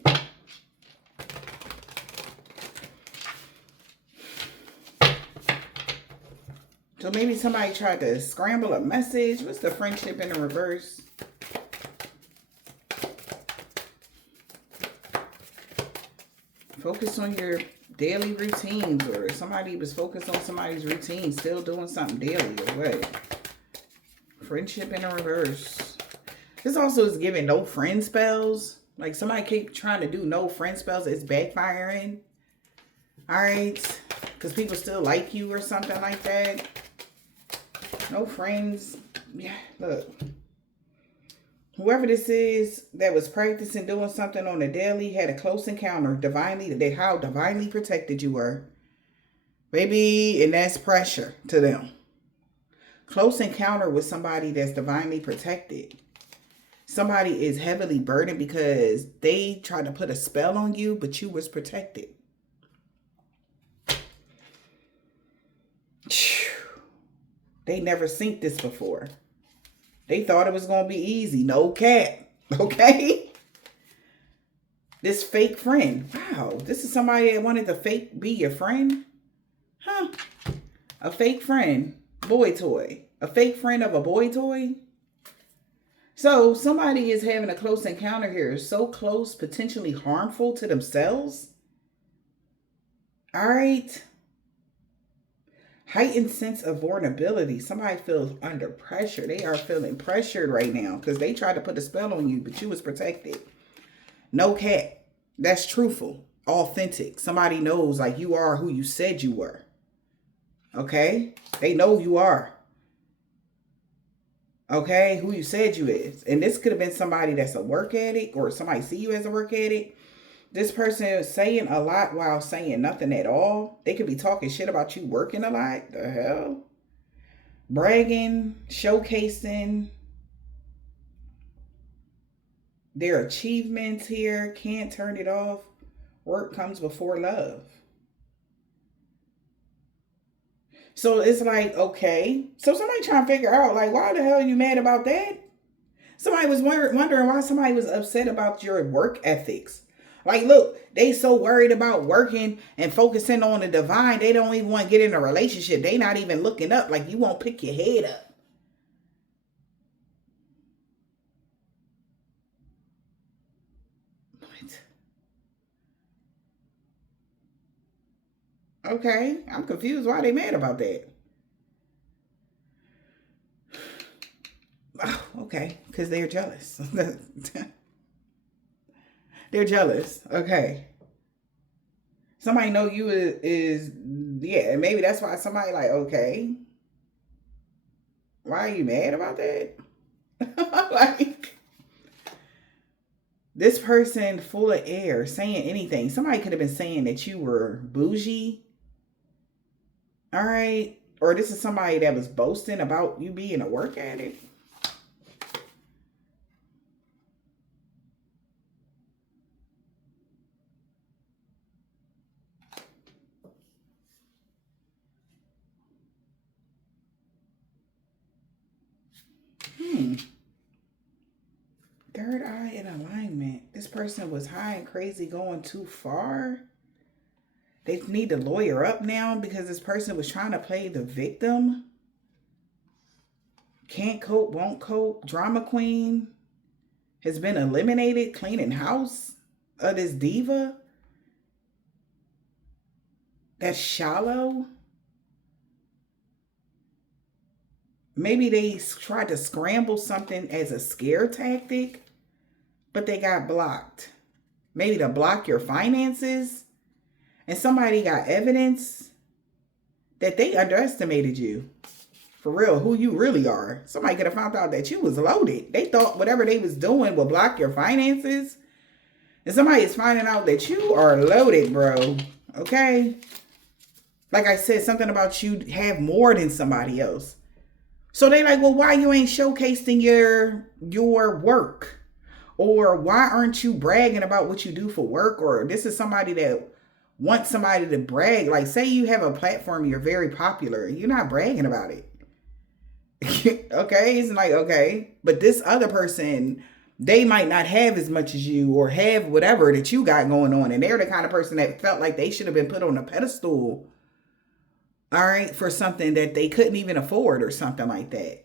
So maybe somebody tried to scramble a message. What's the friendship in the reverse? Focus on your daily routines, or somebody was focused on somebody's routine, still doing something daily or what? Friendship in the reverse. This also is giving no friend spells. Like somebody keep trying to do no friend spells. It's backfiring. All right. Because people still like you or something like that. No friends. Yeah, look. Whoever this is that was practicing doing something on the daily had a close encounter divinely. How divinely protected you were. Baby, and that's pressure to them. Close encounter with somebody that's divinely protected. Somebody is heavily burdened because they tried to put a spell on you, but you was protected. They never seen this before. They thought it was going to be easy. No cap. Okay? This fake friend. Wow. This is somebody that wanted to be your friend? Huh. A fake friend. Boy toy. A fake friend of a boy toy? So somebody is having a close encounter here. So close, potentially harmful to themselves. All right. Heightened sense of vulnerability. Somebody feels under pressure. They are feeling pressured right now because they tried to put a spell on you, but you was protected. No cap. That's truthful. Authentic. Somebody knows like you are who you said you were. Okay? They know you are. Okay? Who you said you is. And this could have been somebody that's a work addict or somebody see you as a work addict. This person is saying a lot while saying nothing at all. They could be talking shit about you working a lot. The hell? Bragging, showcasing their achievements here. Can't turn it off. Work comes before love. So it's like, okay. So somebody trying to figure out, like, why the hell are you mad about that? Somebody was wondering why somebody was upset about your work ethics. Like, look, they so worried about working and focusing on the divine, they don't even want to get in a relationship. They not even looking up. Like, you won't pick your head up. What? Okay, I'm confused why they mad about that. Oh, okay, because they're jealous. They're jealous. Okay. Somebody know you is yeah, maybe that's why somebody like, okay. Why are you mad about that? Like, this person full of air, saying anything. Somebody could have been saying that you were bougie. All right. Or this is somebody that was boasting about you being a work addict. Third eye in alignment. This person was high and crazy going too far. They need to lawyer up now because this person was trying to play the victim. Can't cope, won't cope. Drama queen has been eliminated. Cleaning house of this diva. That's shallow. Maybe they tried to scramble something as a scare tactic, but they got blocked. Maybe to block your finances. And somebody got evidence that they underestimated you. For real, who you really are. Somebody could have found out that you was loaded. They thought whatever they was doing would block your finances. And somebody is finding out that you are loaded, bro. Okay? Like I said, something about you have more than somebody else. So they like, well, why you ain't showcasing your work? Or why aren't you bragging about what you do for work? Or this is somebody that wants somebody to brag. Like, say you have a platform, you're very popular. You're not bragging about it. Okay? It's like, okay. But this other person, they might not have as much as you or have whatever that you got going on. And they're the kind of person that felt like they should have been put on a pedestal. All right, for something that they couldn't even afford or something like that.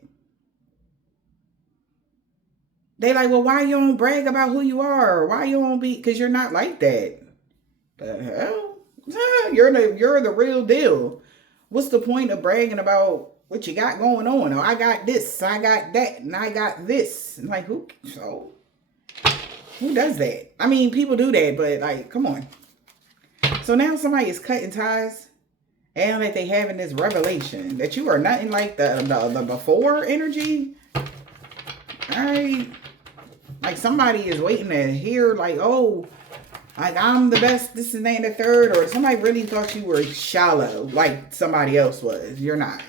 They like, well, why you don't brag about who you are? Or why you don't be, because you're not like that. The hell? You're the real deal. What's the point of bragging about what you got going on? Oh, I got this, I got that, and I got this. And like, who does that? I mean, people do that, but like, come on. So now somebody is cutting ties. And that they having this revelation that you are nothing like the before energy. All right. Like somebody is waiting to hear like, oh, like I'm the best, this and that and the third. Or somebody really thought you were shallow like somebody else was. You're not.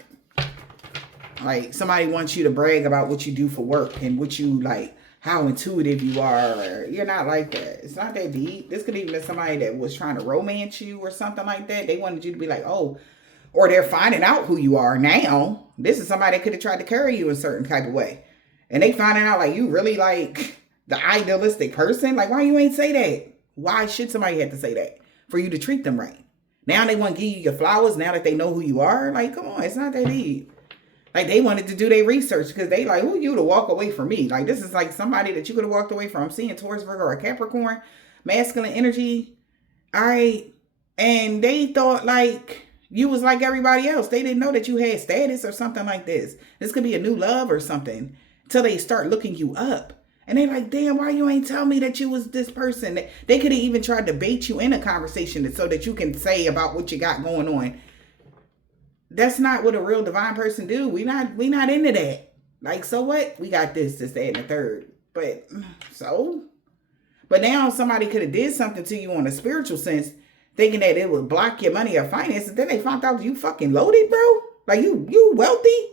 Like somebody wants you to brag about what you do for work and what you like, how intuitive you are. You're not like that. It's not that deep. This could even be somebody that was trying to romance you or something like that. They wanted you to be like, oh, or they're finding out who you are now. This is somebody that could have tried to carry you a certain type of way. And they finding out like you really like the idealistic person. Like, why you ain't say that? Why should somebody have to say that? For you to treat them right. Now they want to give you your flowers now that they know who you are. Like, come on, it's not that deep. Like, they wanted to do their research because they like, who you to walk away from me? Like, this is like somebody that you could have walked away from. I'm seeing Taurus, Virgo, or Capricorn, masculine energy. All right. And they thought like you was like everybody else. They didn't know that you had status or something like this. This could be a new love or something until they start looking you up. And they like, damn, why you ain't tell me that you was this person? They could have even tried to bait you in a conversation so that you can say about what you got going on. That's not what a real divine person do. We not into that. Like, so what? We got this, that, and the third. But now somebody could have did something to you on a spiritual sense, thinking that it would block your money or finances. Then they found out you fucking loaded, bro. Like you wealthy.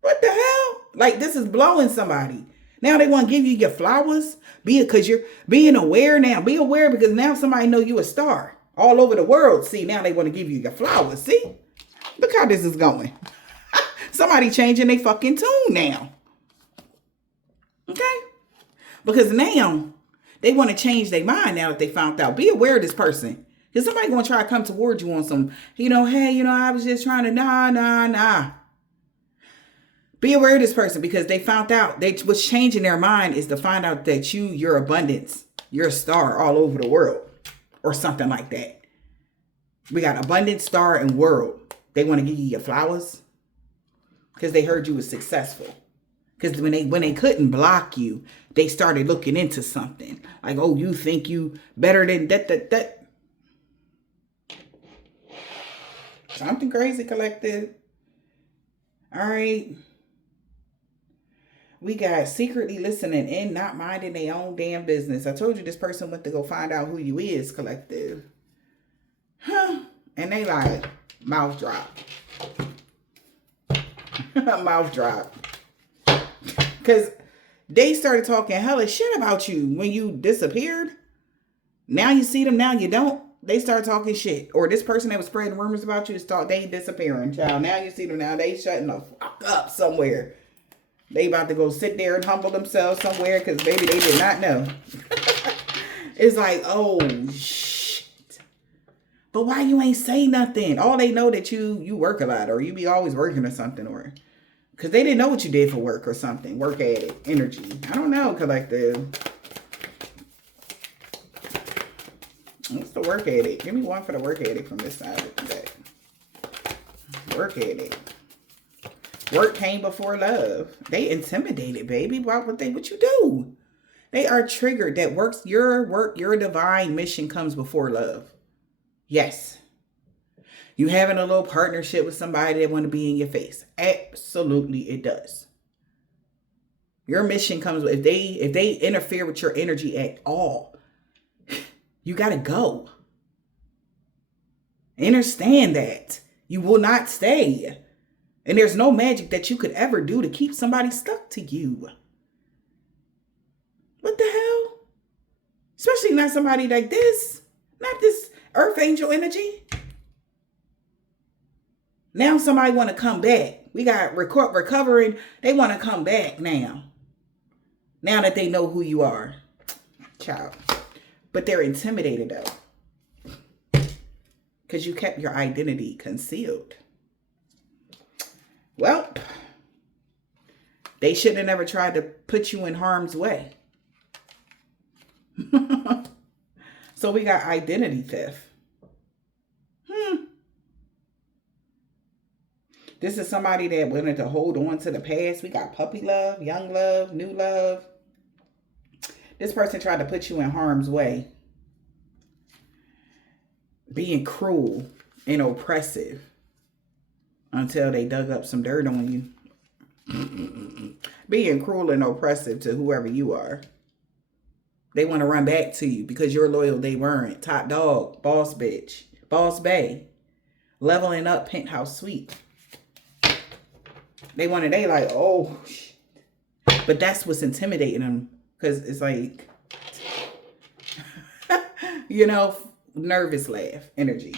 What the hell? Like, this is blowing somebody. Now they want to give you your flowers. Because you're being aware now. Be aware because now somebody know you a star all over the world. See, now they want to give you your flowers. See? Look how this is going. Somebody changing their fucking tune now. Okay? Because now they want to change their mind now that they found out. Be aware of this person. Because somebody going to try to come towards you on some, hey, I was just trying to, nah. Be aware of this person because they found out. What's changing their mind is to find out that your abundance, you're a star all over the world. Or something like that. We got abundance, star, and world. They want to give you your flowers because they heard you was successful. Because when they couldn't block you, they started looking into something. Like, oh, you think you better than that. Something crazy, collective. All right. We got secretly listening in, not minding their own damn business. I told you this person went to go find out who you is, collective. Huh. And they like, mouth drop. Mouth drop. Because they started talking hella shit about you when you disappeared. Now you see them, now you don't. They start talking shit. Or this person that was spreading rumors about you, they disappearing, child. Now you see them, now they shutting the fuck up somewhere. They about to go sit there and humble themselves somewhere because baby, they did not know. It's like, oh, shit. But why you ain't say nothing? All they know that you work a lot or you be always working or something, or because they didn't know what you did for work or something. Work addict, energy. I don't know, collective. What's the work ethic? Give me one for the work ethic from this side of the deck. Work ethic. Work came before love. They intimidated, baby. Why would they? What you do? They are triggered. That your divine mission comes before love. Yes. You having a little partnership with somebody that want to be in your face. Absolutely, it does. Your mission comes if they interfere with your energy at all. You got to go. Understand that. You will not stay. And there's no magic that you could ever do to keep somebody stuck to you. What the hell? Especially not somebody like this. Not this earth angel energy. Now somebody want to come back. We got recovering. They want to come back now. Now that they know who you are. Child. But they're intimidated though. Because you kept your identity concealed. Well, they should have never tried to put you in harm's way. So we got identity theft. This is somebody that wanted to hold on to the past. We got puppy love, young love, new love. This person tried to put you in harm's way. Being cruel and oppressive until they dug up some dirt on you. Being cruel and oppressive to whoever you are. They want to run back to you because you're loyal. They weren't. Top dog, boss bitch, boss bae, leveling up, penthouse suite. They like, oh, shit. But that's what's intimidating them. Because it's like, nervous laugh energy.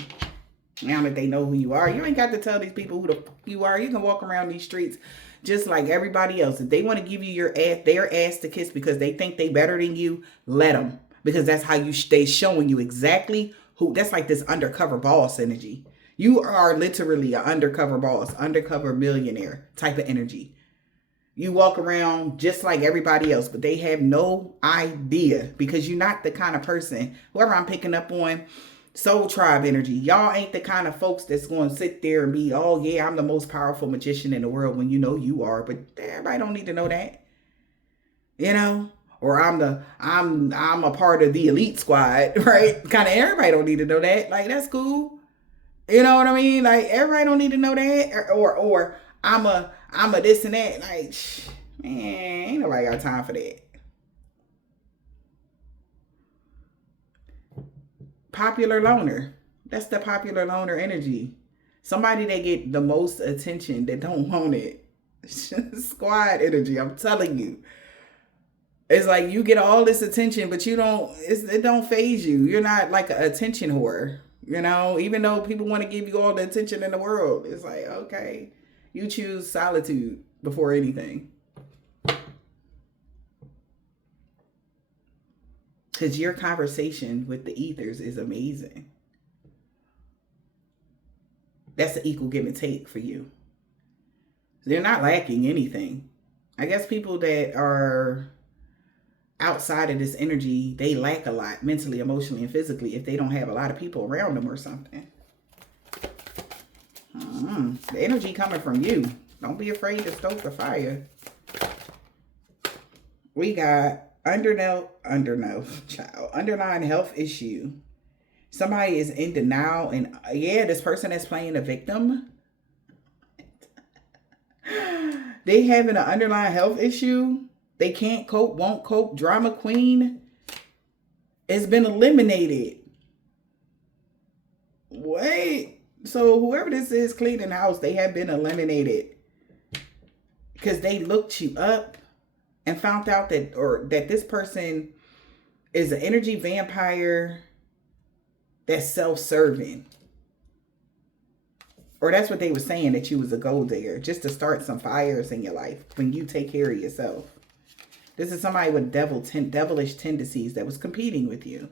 Now that they know who you are, you ain't got to tell these people who the fuck you are. You can walk around these streets just like everybody else. If they want to give you their ass to kiss because they think they better than you, let them. Because that's how they showing you exactly who. That's like this undercover boss energy. You are literally an undercover boss, undercover millionaire type of energy. You walk around just like everybody else, but they have no idea because you're not the kind of person, whoever I'm picking up on, soul tribe energy. Y'all ain't the kind of folks that's going to sit there and be, oh yeah, I'm the most powerful magician in the world when you know you are, but everybody don't need to know that. Or I'm a part of the elite squad, right? Kind of everybody don't need to know that. Like, that's cool. You know what I mean? Like, everybody don't need to know that. Or I'm a this and that. Like, man, ain't nobody got time for that. Popular loner. That's the popular loner energy. Somebody that get the most attention that don't want it. Squad energy, I'm telling you. It's like you get all this attention, but it don't faze you. You're not like an attention whore. Even though people want to give you all the attention in the world. It's like, okay, you choose solitude before anything. Because your conversation with the ethers is amazing. That's an equal give and take for you. They're not lacking anything. I guess people that are outside of this energy, they lack a lot mentally, emotionally, and physically if they don't have a lot of people around them or something. The energy coming from you. Don't be afraid to stoke the fire. We got underlying health issue. Somebody is in denial, and this person that's playing a victim. They having an underlying health issue. They can't cope, won't cope. Drama queen has been eliminated. Wait. So whoever this is cleaning house, they have been eliminated. Because they looked you up and found out that this person is an energy vampire that's self-serving. Or that's what they were saying, that you was a gold digger, just to start some fires in your life when you take care of yourself. This is somebody with devilish tendencies that was competing with you.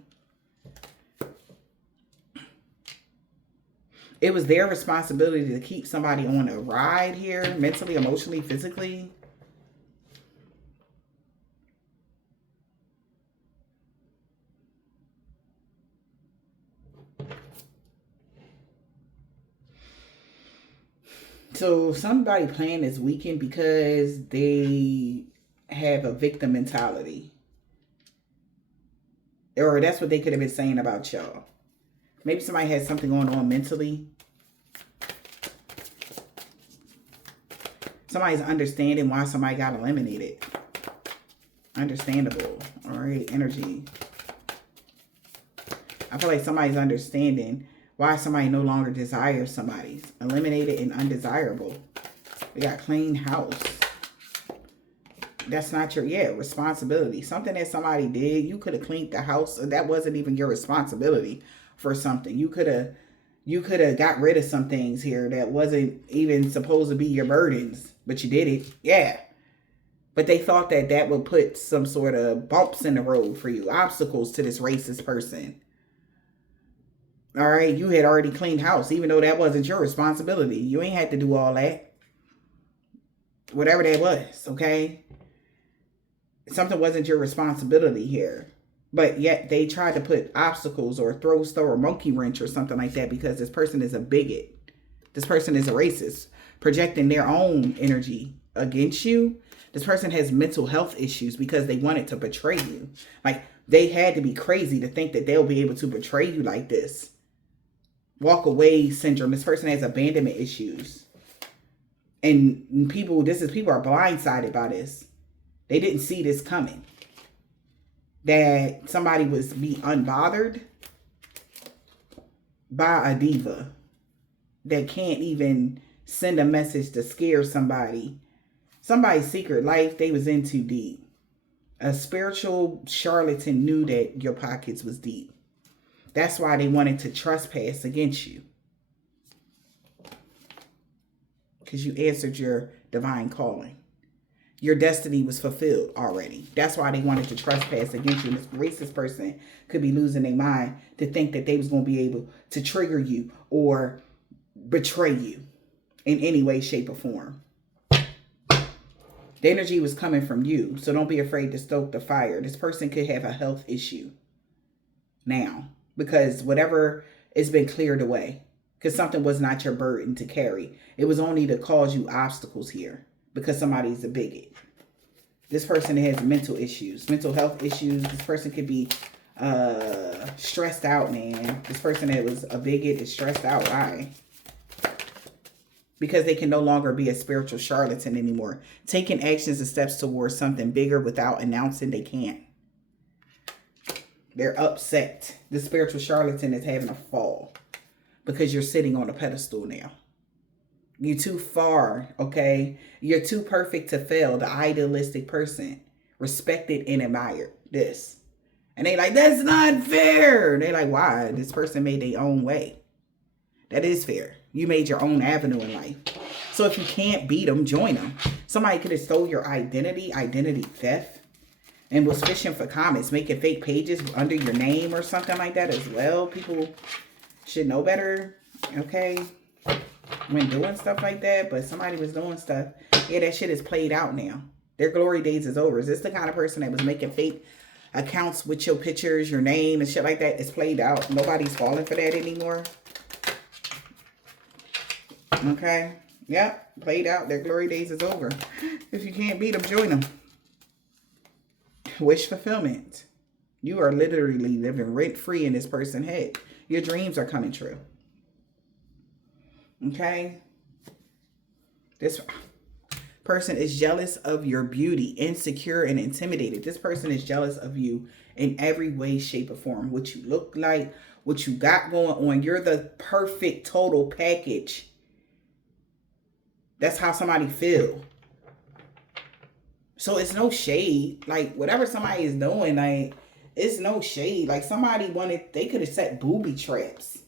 It was their responsibility to keep somebody on a ride here, mentally, emotionally, physically. So somebody plan is weakened because they have a victim mentality. Or that's what they could have been saying about y'all. Maybe somebody has something going on mentally. Somebody's understanding why somebody got eliminated. Understandable. All right, energy. I feel like somebody's understanding why somebody no longer desires somebody. Eliminated and undesirable. We got clean house. That's not your, responsibility. Something that somebody did, you could have cleaned the house. That wasn't even your responsibility for something. You could have got rid of some things here that wasn't even supposed to be your burdens, but you did it. Yeah. But they thought that would put some sort of bumps in the road for you, obstacles to this racist person. All right, you had already cleaned house, even though that wasn't your responsibility. You ain't had to do all that. Whatever that was, okay? Something wasn't your responsibility here. But yet they tried to put obstacles or throw a monkey wrench or something like that because this person is a bigot. This person is a racist, projecting their own energy against you. This person has mental health issues because they wanted to betray you. Like, they had to be crazy to think that they'll be able to betray you like this. Walk away syndrome. This person has abandonment issues. And people are blindsided by this. They didn't see this coming. That somebody was be unbothered by a diva that can't even send a message to scare somebody. Somebody's secret life, they was in too deep. A spiritual charlatan knew that your pockets was deep. That's why they wanted to trespass against you. Because you answered your divine calling. Your destiny was fulfilled already. That's why they wanted to trespass against you. And this racist person could be losing their mind to think that they was going to be able to trigger you or betray you in any way, shape, or form. The energy was coming from you. So don't be afraid to stoke the fire. This person could have a health issue now because whatever has been cleared away. Because something was not your burden to carry. It was only to cause you obstacles here. Because somebody's a bigot. This person has mental issues, mental health issues. This person could be stressed out, man. This person that was a bigot is stressed out. Why? Because they can no longer be a spiritual charlatan anymore. Taking actions and steps towards something bigger without announcing they can't. They're upset. The spiritual charlatan is having a fall. Because you're sitting on a pedestal now. You're too far, okay? You're too perfect to fail, the idealistic person. Respected and admired. This. And they like, that's not fair. They like, why? This person made their own way. That is fair. You made your own avenue in life. So if you can't beat them, join them. Somebody could have stole your identity theft, and was fishing for comments, making fake pages under your name or something like that as well. People should know better, okay? When doing stuff like that, but somebody was doing stuff. Yeah, that shit is played out now. Their glory days is over. Is this the kind of person that was making fake accounts with your pictures, your name, and shit like that? It's played out. Nobody's falling for that anymore. Okay. Yep. Played out. Their glory days is over. If you can't beat them, join them. Wish fulfillment. You are literally living rent-free in this person's head. Your dreams are coming true. Okay. person is jealous of your beauty, insecure and intimidated. This person is jealous of you in every way, shape, or form. What you look like, what you got going on. You're the perfect total package. That's how somebody feel. So it's no shade. Like, whatever somebody is doing, like, it's no shade. Like, somebody wanted, they could have set booby traps,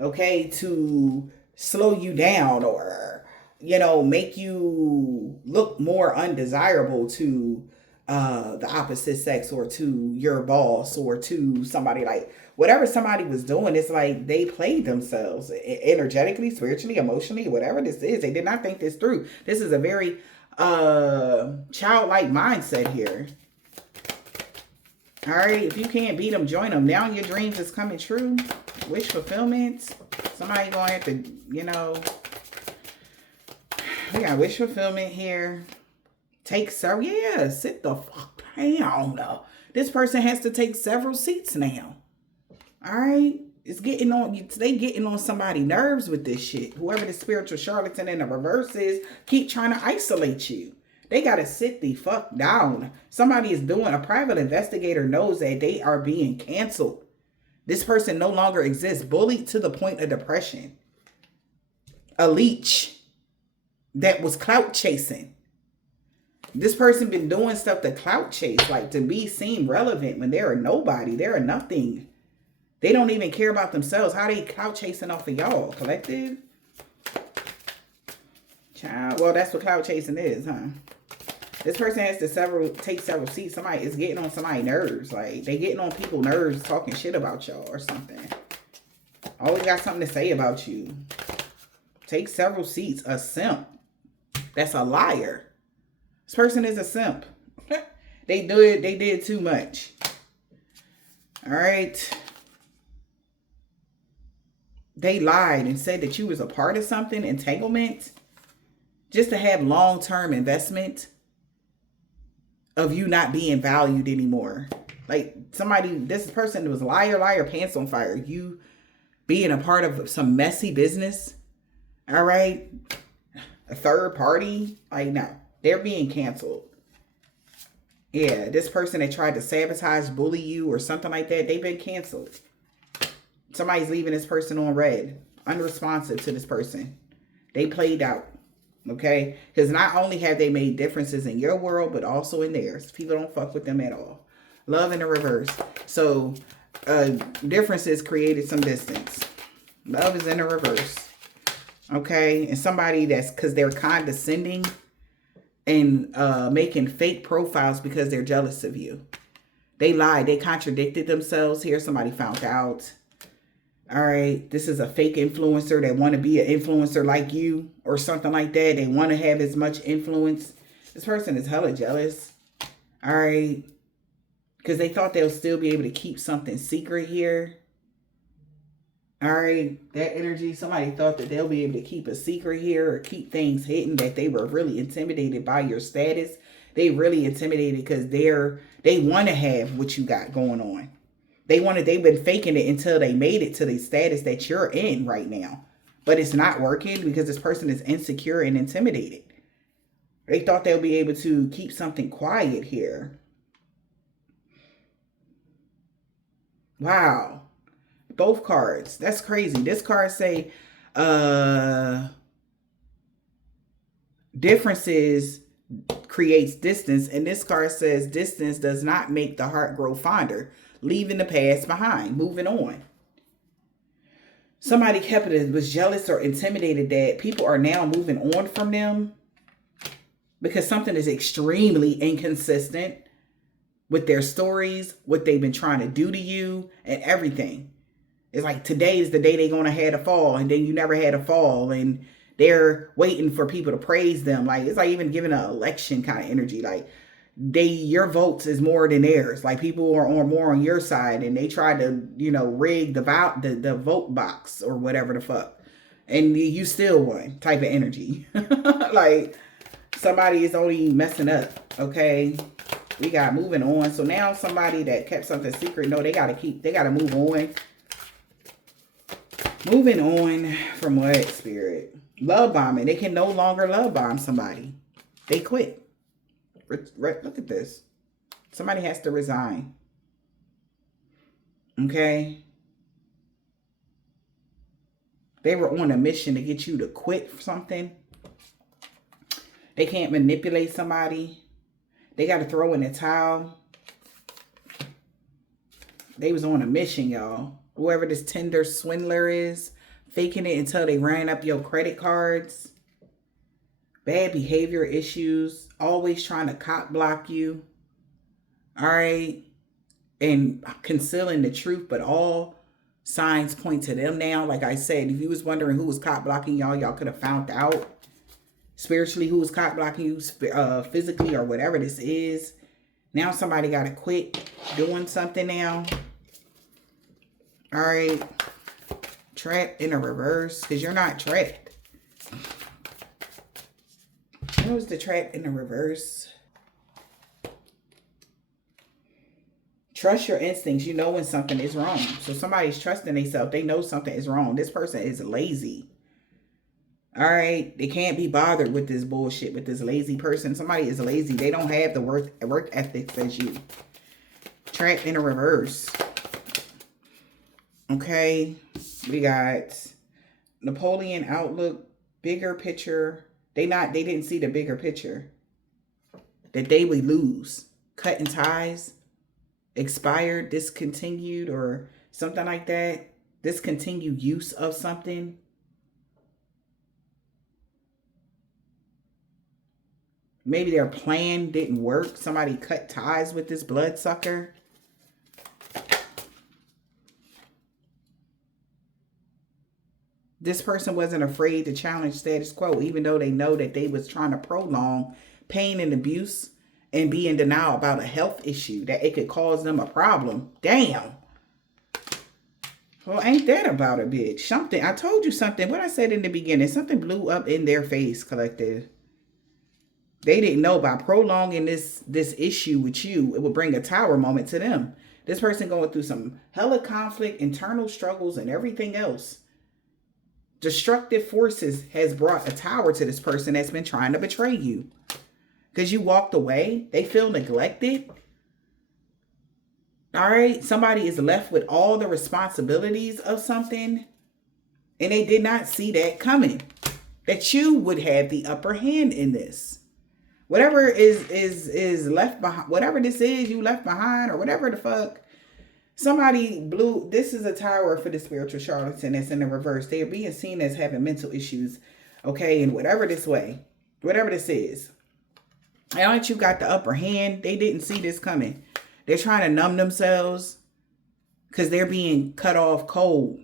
okay, to slow you down or, you know, make you look more undesirable to the opposite sex or to your boss or to somebody. Like, whatever somebody was doing, it's like they played themselves energetically, spiritually, emotionally, whatever this is. They did not think this through. This is a very childlike mindset here. All right, if you can't beat them, join them. Now your dreams is coming true. Wish fulfillment. Somebody gonna have to, you know, we got wish fulfillment here. Take several, yeah, sit the fuck down. This person has to take several seats now. All right, it's getting on, they getting on somebody's nerves with this shit. Whoever the spiritual charlatan in the reverse is, keep trying to isolate you. They got to sit the fuck down. Somebody is doing, a private investigator knows that they are being canceled. This person no longer exists. Bullied to the point of depression. A leech that was clout chasing. This person been doing stuff to clout chase, like to be seen relevant when they're a nobody. They're a nothing. They don't even care about themselves. How they clout chasing off of y'all? Collective? Child. Well, that's what clout chasing is, huh? This person has to take several seats. Somebody is getting on somebody's nerves. Like, they getting on people's nerves talking shit about y'all or something. Always got something to say about you. Take several seats. A simp. That's a liar. This person is a simp. They did too much. All right. They lied and said that you was a part of something, entanglement, just to have long-term investment of you not being valued anymore. Like, somebody, this person was liar, pants on fire. You being a part of some messy business. All right. A third party. Like, no, they're being canceled. Yeah, this person that tried to sabotage, bully you or something like that, they've been canceled. Somebody's leaving this person on red. Unresponsive to this person. They played out. Okay? Because not only have they made differences in your world, but also in theirs. People don't fuck with them at all. Love in the reverse. So, differences created some distance. Love is in the reverse. Okay? And somebody that's, because they're condescending and making fake profiles because they're jealous of you. They lied. They contradicted themselves here. Somebody found out. All right, this is a fake influencer that want to be an influencer like you or something like that. They want to have as much influence. This person is hella jealous. All right, because they thought they'll still be able to keep something secret here. All right, that energy, somebody thought that they'll be able to keep a secret here or keep things hidden, that they were really intimidated by your status. They really intimidated because they want to have what you got going on. They've been faking it until they made it to the status that you're in right now. But it's not working because this person is insecure and intimidated. They thought they'll be able to keep something quiet here. Wow. Both cards. That's crazy. This card say differences creates distance. And this card says distance does not make the heart grow fonder. Leaving the past behind, moving on. Somebody was jealous or intimidated that people are now moving on from them because something is extremely inconsistent with their stories, what they've been trying to do to you, and everything. It's like today is the day they're going to have a fall, and then you never had a fall, and they're waiting for people to praise them. Like, it's like even giving an election kind of energy. Like, your votes is more than theirs. Like, people are more on your side, and they try to, you know, rig the vote box or whatever the fuck, and you still won type of energy. Like, somebody is only messing up. Okay, we got moving on. So now somebody that kept something secret, no, they gotta move on. Moving on from what, Spirit? Love bombing. They can no longer love bomb somebody. They quit. Look at this. Somebody has to resign. Okay? They were on a mission to get you to quit something. They can't manipulate somebody. They got to throw in a towel. They was on a mission, y'all. Whoever this Tinder swindler is, faking it until they ran up your credit cards. Bad behavior issues. Always trying to cop block you. All right? And concealing the truth, but all signs point to them now. Like I said, if you was wondering who was cop blocking y'all, y'all could have found out. Spiritually, who was cop blocking you, physically, or whatever this is. Now somebody got to quit doing something now. All right. Trapped in a reverse, because you're not trapped. What was the trap in the reverse? Trust your instincts. You know when something is wrong. So somebody's trusting themselves. They know something is wrong. This person is lazy. All right. They can't be bothered with this bullshit with this lazy person. Somebody is lazy. They don't have the work ethics as you. Trapped in a reverse. Okay. We got Napoleon outlook, bigger picture. They didn't see the bigger picture. That they would lose. Cutting ties. Expired, discontinued, or something like that. Discontinued use of something. Maybe their plan didn't work. Somebody cut ties with this bloodsucker. This person wasn't afraid to challenge status quo, even though they know that they was trying to prolong pain and abuse and be in denial about a health issue, that it could cause them a problem. Damn. Well, ain't that about a bitch? Something, I told you something. What I said in the beginning, something blew up in their face, collective. They didn't know by prolonging this issue with you, it would bring a tower moment to them. This person going through some hella conflict, internal struggles, and everything else. Destructive forces has brought a tower to this person that's been trying to betray you. Because you walked away. They feel neglected. All right. Somebody is left with all the responsibilities of something. And they did not see that coming. That you would have the upper hand in this. Whatever is left behind. Whatever this is you left behind. Or whatever the fuck. Somebody blew. This is a tower for the spiritual charlatan that's in the reverse. They are being seen as having mental issues. Okay. And whatever this way. Whatever this is. Now that you got the upper hand, they didn't see this coming. They're trying to numb themselves because they're being cut off cold.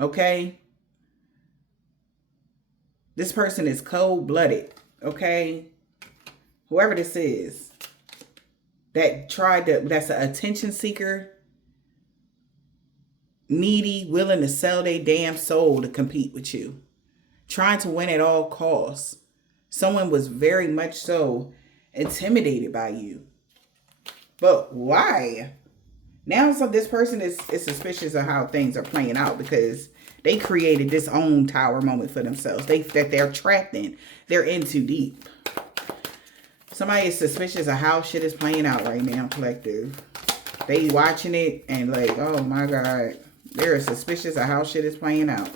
Okay? This person is cold-blooded. Okay? Whoever this is that's an attention seeker, needy, willing to sell their damn soul to compete with you. Trying to win at all costs. Someone was very much so intimidated by you. But why? Now this person is suspicious of how things are playing out because they created this own tower moment for themselves. That they're trapped in. They're in too deep. Somebody is suspicious of how shit is playing out right now, collective. They watching it and like, oh my God. They're suspicious of how shit is playing out.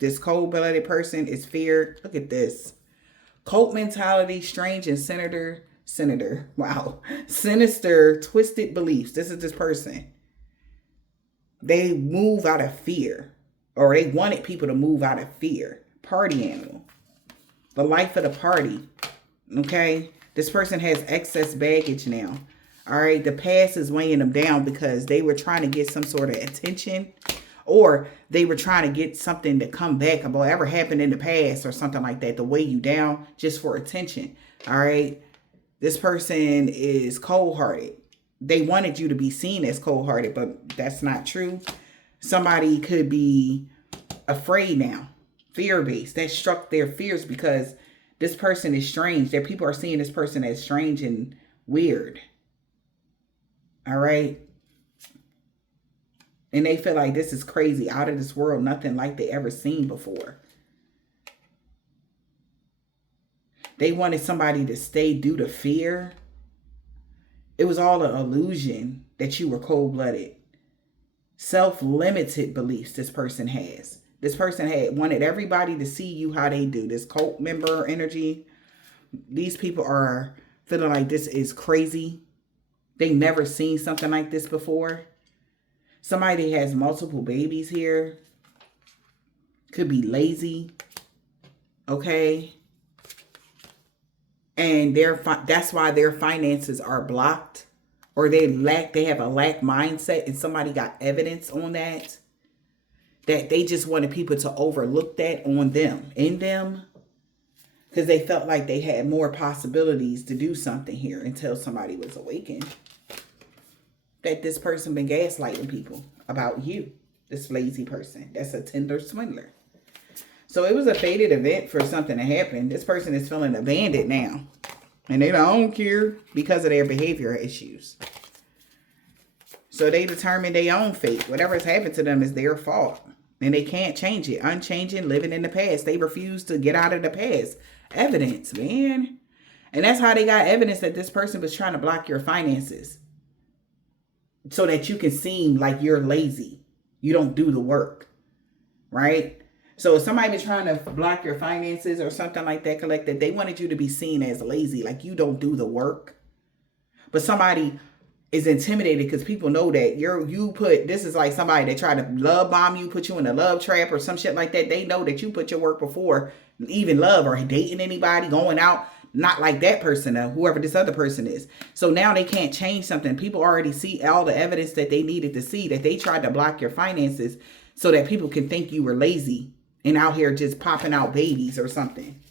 This cold-blooded person is feared. Look at this. Cult mentality, strange and sinister, twisted beliefs. This is this person. They move out of fear. Or they wanted people to move out of fear. Party animal. The life of the party. Okay? This person has excess baggage now. Alright? The past is weighing them down because they were trying to get some sort of attention. Or they were trying to get something to come back about whatever happened in the past or something like that to weigh you down just for attention. All right. This person is cold-hearted. They wanted you to be seen as cold-hearted, but that's not true. Somebody could be afraid now. Fear-based. That struck their fears because this person is strange. That people are seeing this person as strange and weird. All right. And they feel like this is crazy, out of this world, nothing like they ever seen before. They wanted somebody to stay due to fear. It was all an illusion that you were cold-blooded. Self-limited beliefs this person has. This person had wanted everybody to see you how they do. This cult member energy. These people are feeling like this is crazy. They never seen something like this before. Somebody has multiple babies here. Could be lazy. Okay. And that's why their finances are blocked. Or they have a lack mindset, and somebody got evidence on that. That they just wanted people to overlook that on them, in them. Because they felt like they had more possibilities to do something here until somebody was awakened. That this person been gaslighting people about you. This lazy person. That's a Tinder swindler. So it was a fated event for something to happen. This person is feeling abandoned now. And they don't care because of their behavior issues. So they determine their own fate. Whatever's happened to them is their fault. And they can't change it. Unchanging, living in the past. They refuse to get out of the past. Evidence, man. And that's how they got evidence that this person was trying to block your finances. So that you can seem like you're lazy. You don't do the work. Right? So if somebody was trying to block your finances or something like that, collective, they wanted you to be seen as lazy, like you don't do the work. But somebody is intimidated because people know that this is like somebody that tried to love bomb you, put you in a love trap or some shit like that. They know that you put your work before even love or dating anybody, going out. Not like that person, whoever this other person is. So now they can't change something. People already see all the evidence that they needed to see, that they tried to block your finances so that people can think you were lazy. And out here just popping out babies or something.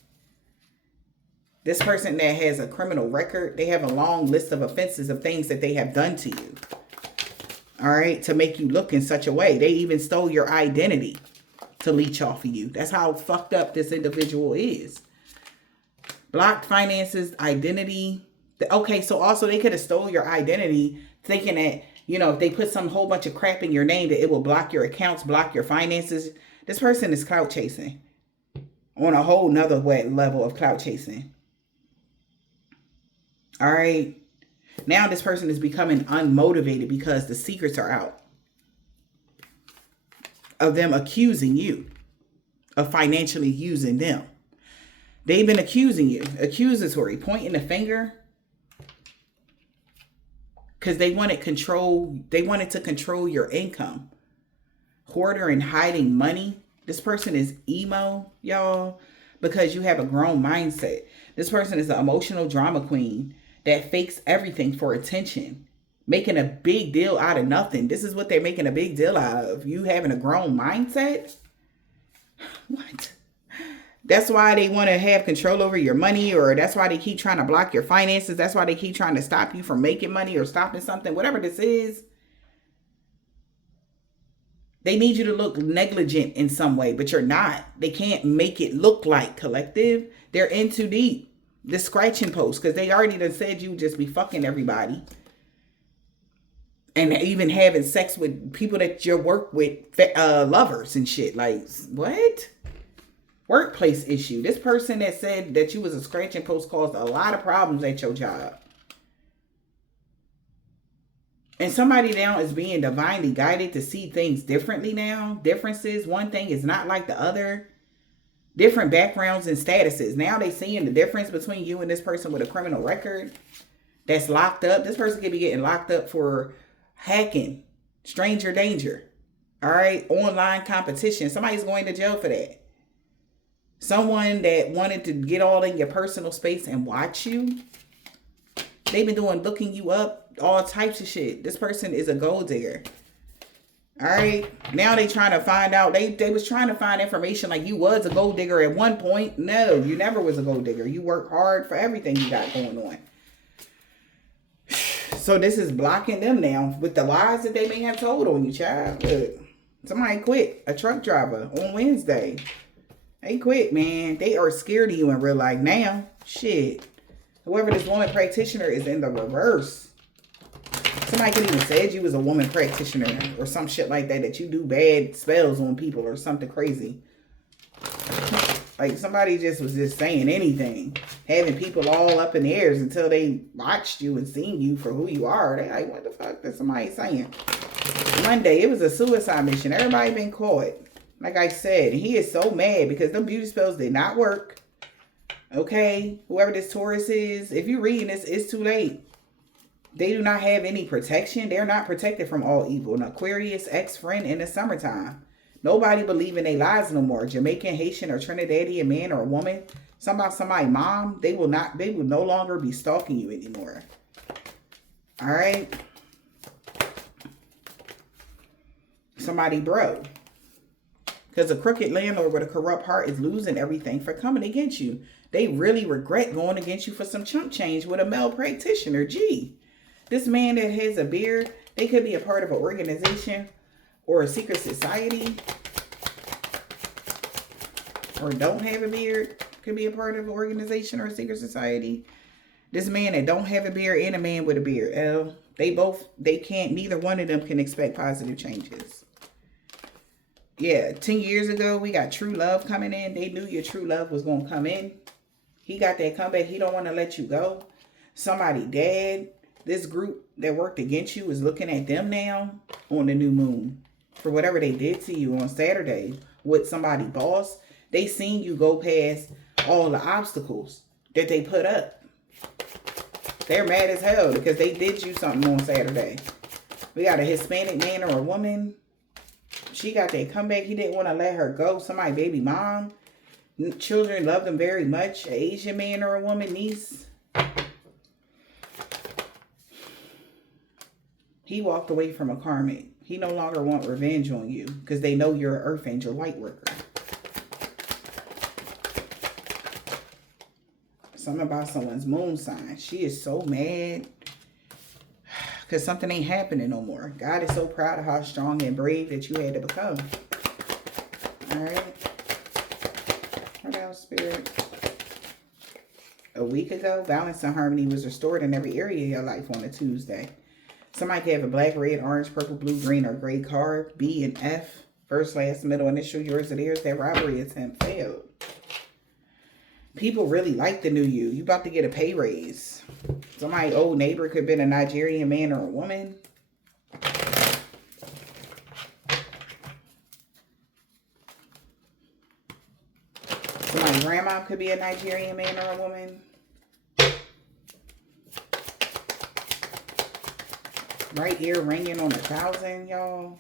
This person that has a criminal record, they have a long list of offenses of things that they have done to you. All right. To make you look in such a way. They even stole your identity to leech off of you. That's how fucked up this individual is. Blocked finances, identity. Okay. So also they could have stole your identity thinking that, if they put some whole bunch of crap in your name that it will block your accounts, block your finances. This person is clout chasing on a whole nother level of clout chasing. All right. Now this person is becoming unmotivated because the secrets are out of them accusing you of financially using them. They've been accusing you, accusatory, pointing the finger. Because they wanted control. They wanted to control your income. Hoarder and hiding money. This person is emo, y'all, because you have a grown mindset. This person is an emotional drama queen that fakes everything for attention, making a big deal out of nothing. This is what they're making a big deal out of. You having a grown mindset? What? That's why they want to have control over your money, or that's why they keep trying to block your finances. That's why they keep trying to stop you from making money or stopping something, whatever this is. They need you to look negligent in some way, but you're not. They can't make it look like, collective. They're in too deep. This scratching post, because they already done said you just be fucking everybody. And even having sex with people that you work with, lovers and shit. Like, what? Workplace issue. This person that said that you was a scratching post caused a lot of problems at your job. And somebody now is being divinely guided to see things differently now. Differences. One thing is not like the other. Different backgrounds and statuses. Now they seeing the difference between you and this person with a criminal record that's locked up. This person could be getting locked up for hacking, stranger danger. All right. Online competition. Somebody's going to jail for that. Someone that wanted to get all in your personal space and watch you. They've been looking you up. All types of shit. This person is a gold digger. All right. Now they trying to find out. They was trying to find information like you was a gold digger at one point. No, you never was a gold digger. You work hard for everything you got going on. So this is blocking them now with the lies that they may have told on you, child. Look, somebody quit. A truck driver on Wednesday. They quit, man. They are scared of you in real life now. Shit. Whoever this woman practitioner is in the reverse. Somebody could even said you was a woman practitioner or some shit like that. That you do bad spells on people or something crazy. Like somebody just was just saying anything. having people all up in the airs until they watched you and seen you for who you are. They like, what the fuck is somebody saying? Monday, it was a suicide mission. Everybody been caught. Like I said, he is so mad because them beauty spells did not work. Okay? Whoever this Taurus is, if you're reading this, it's too late. They do not have any protection. They're not protected from all evil. An Aquarius ex-friend in the summertime. Nobody believe in their lies no more. Jamaican, Haitian, or Trinidadian man or woman. Somebody mom. They will no longer be stalking you anymore. All right? Somebody bro. Because a crooked landlord with a corrupt heart is losing everything for coming against you. They really regret going against you for some chump change with a male practitioner. Gee. This man that has a beard, they could be a part of an organization or a secret society. Or don't have a beard, could be a part of an organization or a secret society. This man that don't have a beard and a man with a beard. Neither one of them can expect positive changes. Yeah, 10 years ago, we got true love coming in. They knew your true love was going to come in. He got that comeback. He don't want to let you go. Somebody dead. This group that worked against you is looking at them now on the new moon. For whatever they did to you on Saturday with somebody boss. They seen you go past all the obstacles that they put up. They're mad as hell because they did you something on Saturday. We got a Hispanic man or a woman. She got that comeback. He didn't want to let her go. Somebody baby mom. Children love them very much. An Asian man or a woman, niece. He walked away from a karmic. He no longer want revenge on you because they know you're an earth angel light worker. Something about someone's moon sign. She is so mad because something ain't happening no more. God is so proud of how strong and brave that you had to become. All right. What else, Spirit? A week ago, balance and harmony was restored in every area of your life on a Tuesday. Somebody could have a black, red, orange, purple, blue, green, or gray card. B and F. First, last, middle, initial, yours or theirs. That robbery attempt failed. People really like the new you. You about to get a pay raise. Somebody old neighbor could have been a Nigerian man or a woman. Somebody's grandma could be a Nigerian man or a woman. Right ear ringing on 1,000, y'all.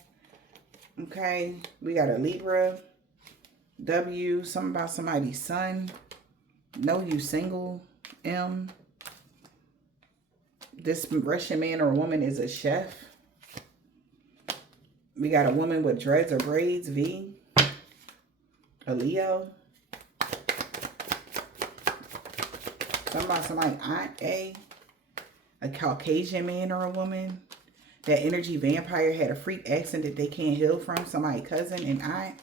Okay. We got a Libra. W. Something about somebody's son. No, you single. M. This Russian man or woman is a chef. We got a woman with dreads or braids. V. A Leo. Something about somebody aunt. A. A Caucasian man or a woman. That energy vampire had a freak accident that they can't heal from. Somebody cousin and aunt.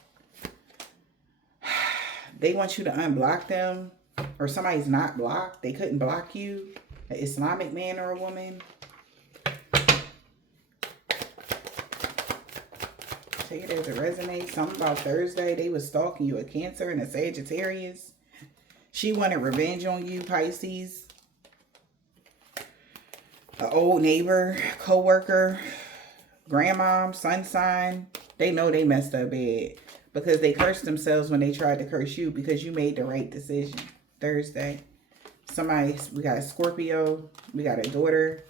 They want you to unblock them. Or somebody's not blocked. They couldn't block you. An Islamic man or a woman. Take it as it resonates. Something about Thursday. They was stalking you. A Cancer and a Sagittarius. She wanted revenge on you, Pisces. An old neighbor, co-worker, grandmom, sun sign. They know they messed up bad. Because they cursed themselves when they tried to curse you. Because you made the right decision. Thursday. We got a Scorpio. We got a daughter.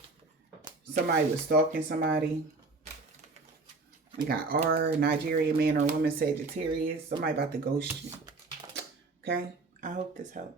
Somebody was stalking somebody. We got R, Nigerian man or woman, Sagittarius. Somebody about to ghost you. Okay? I hope this helped.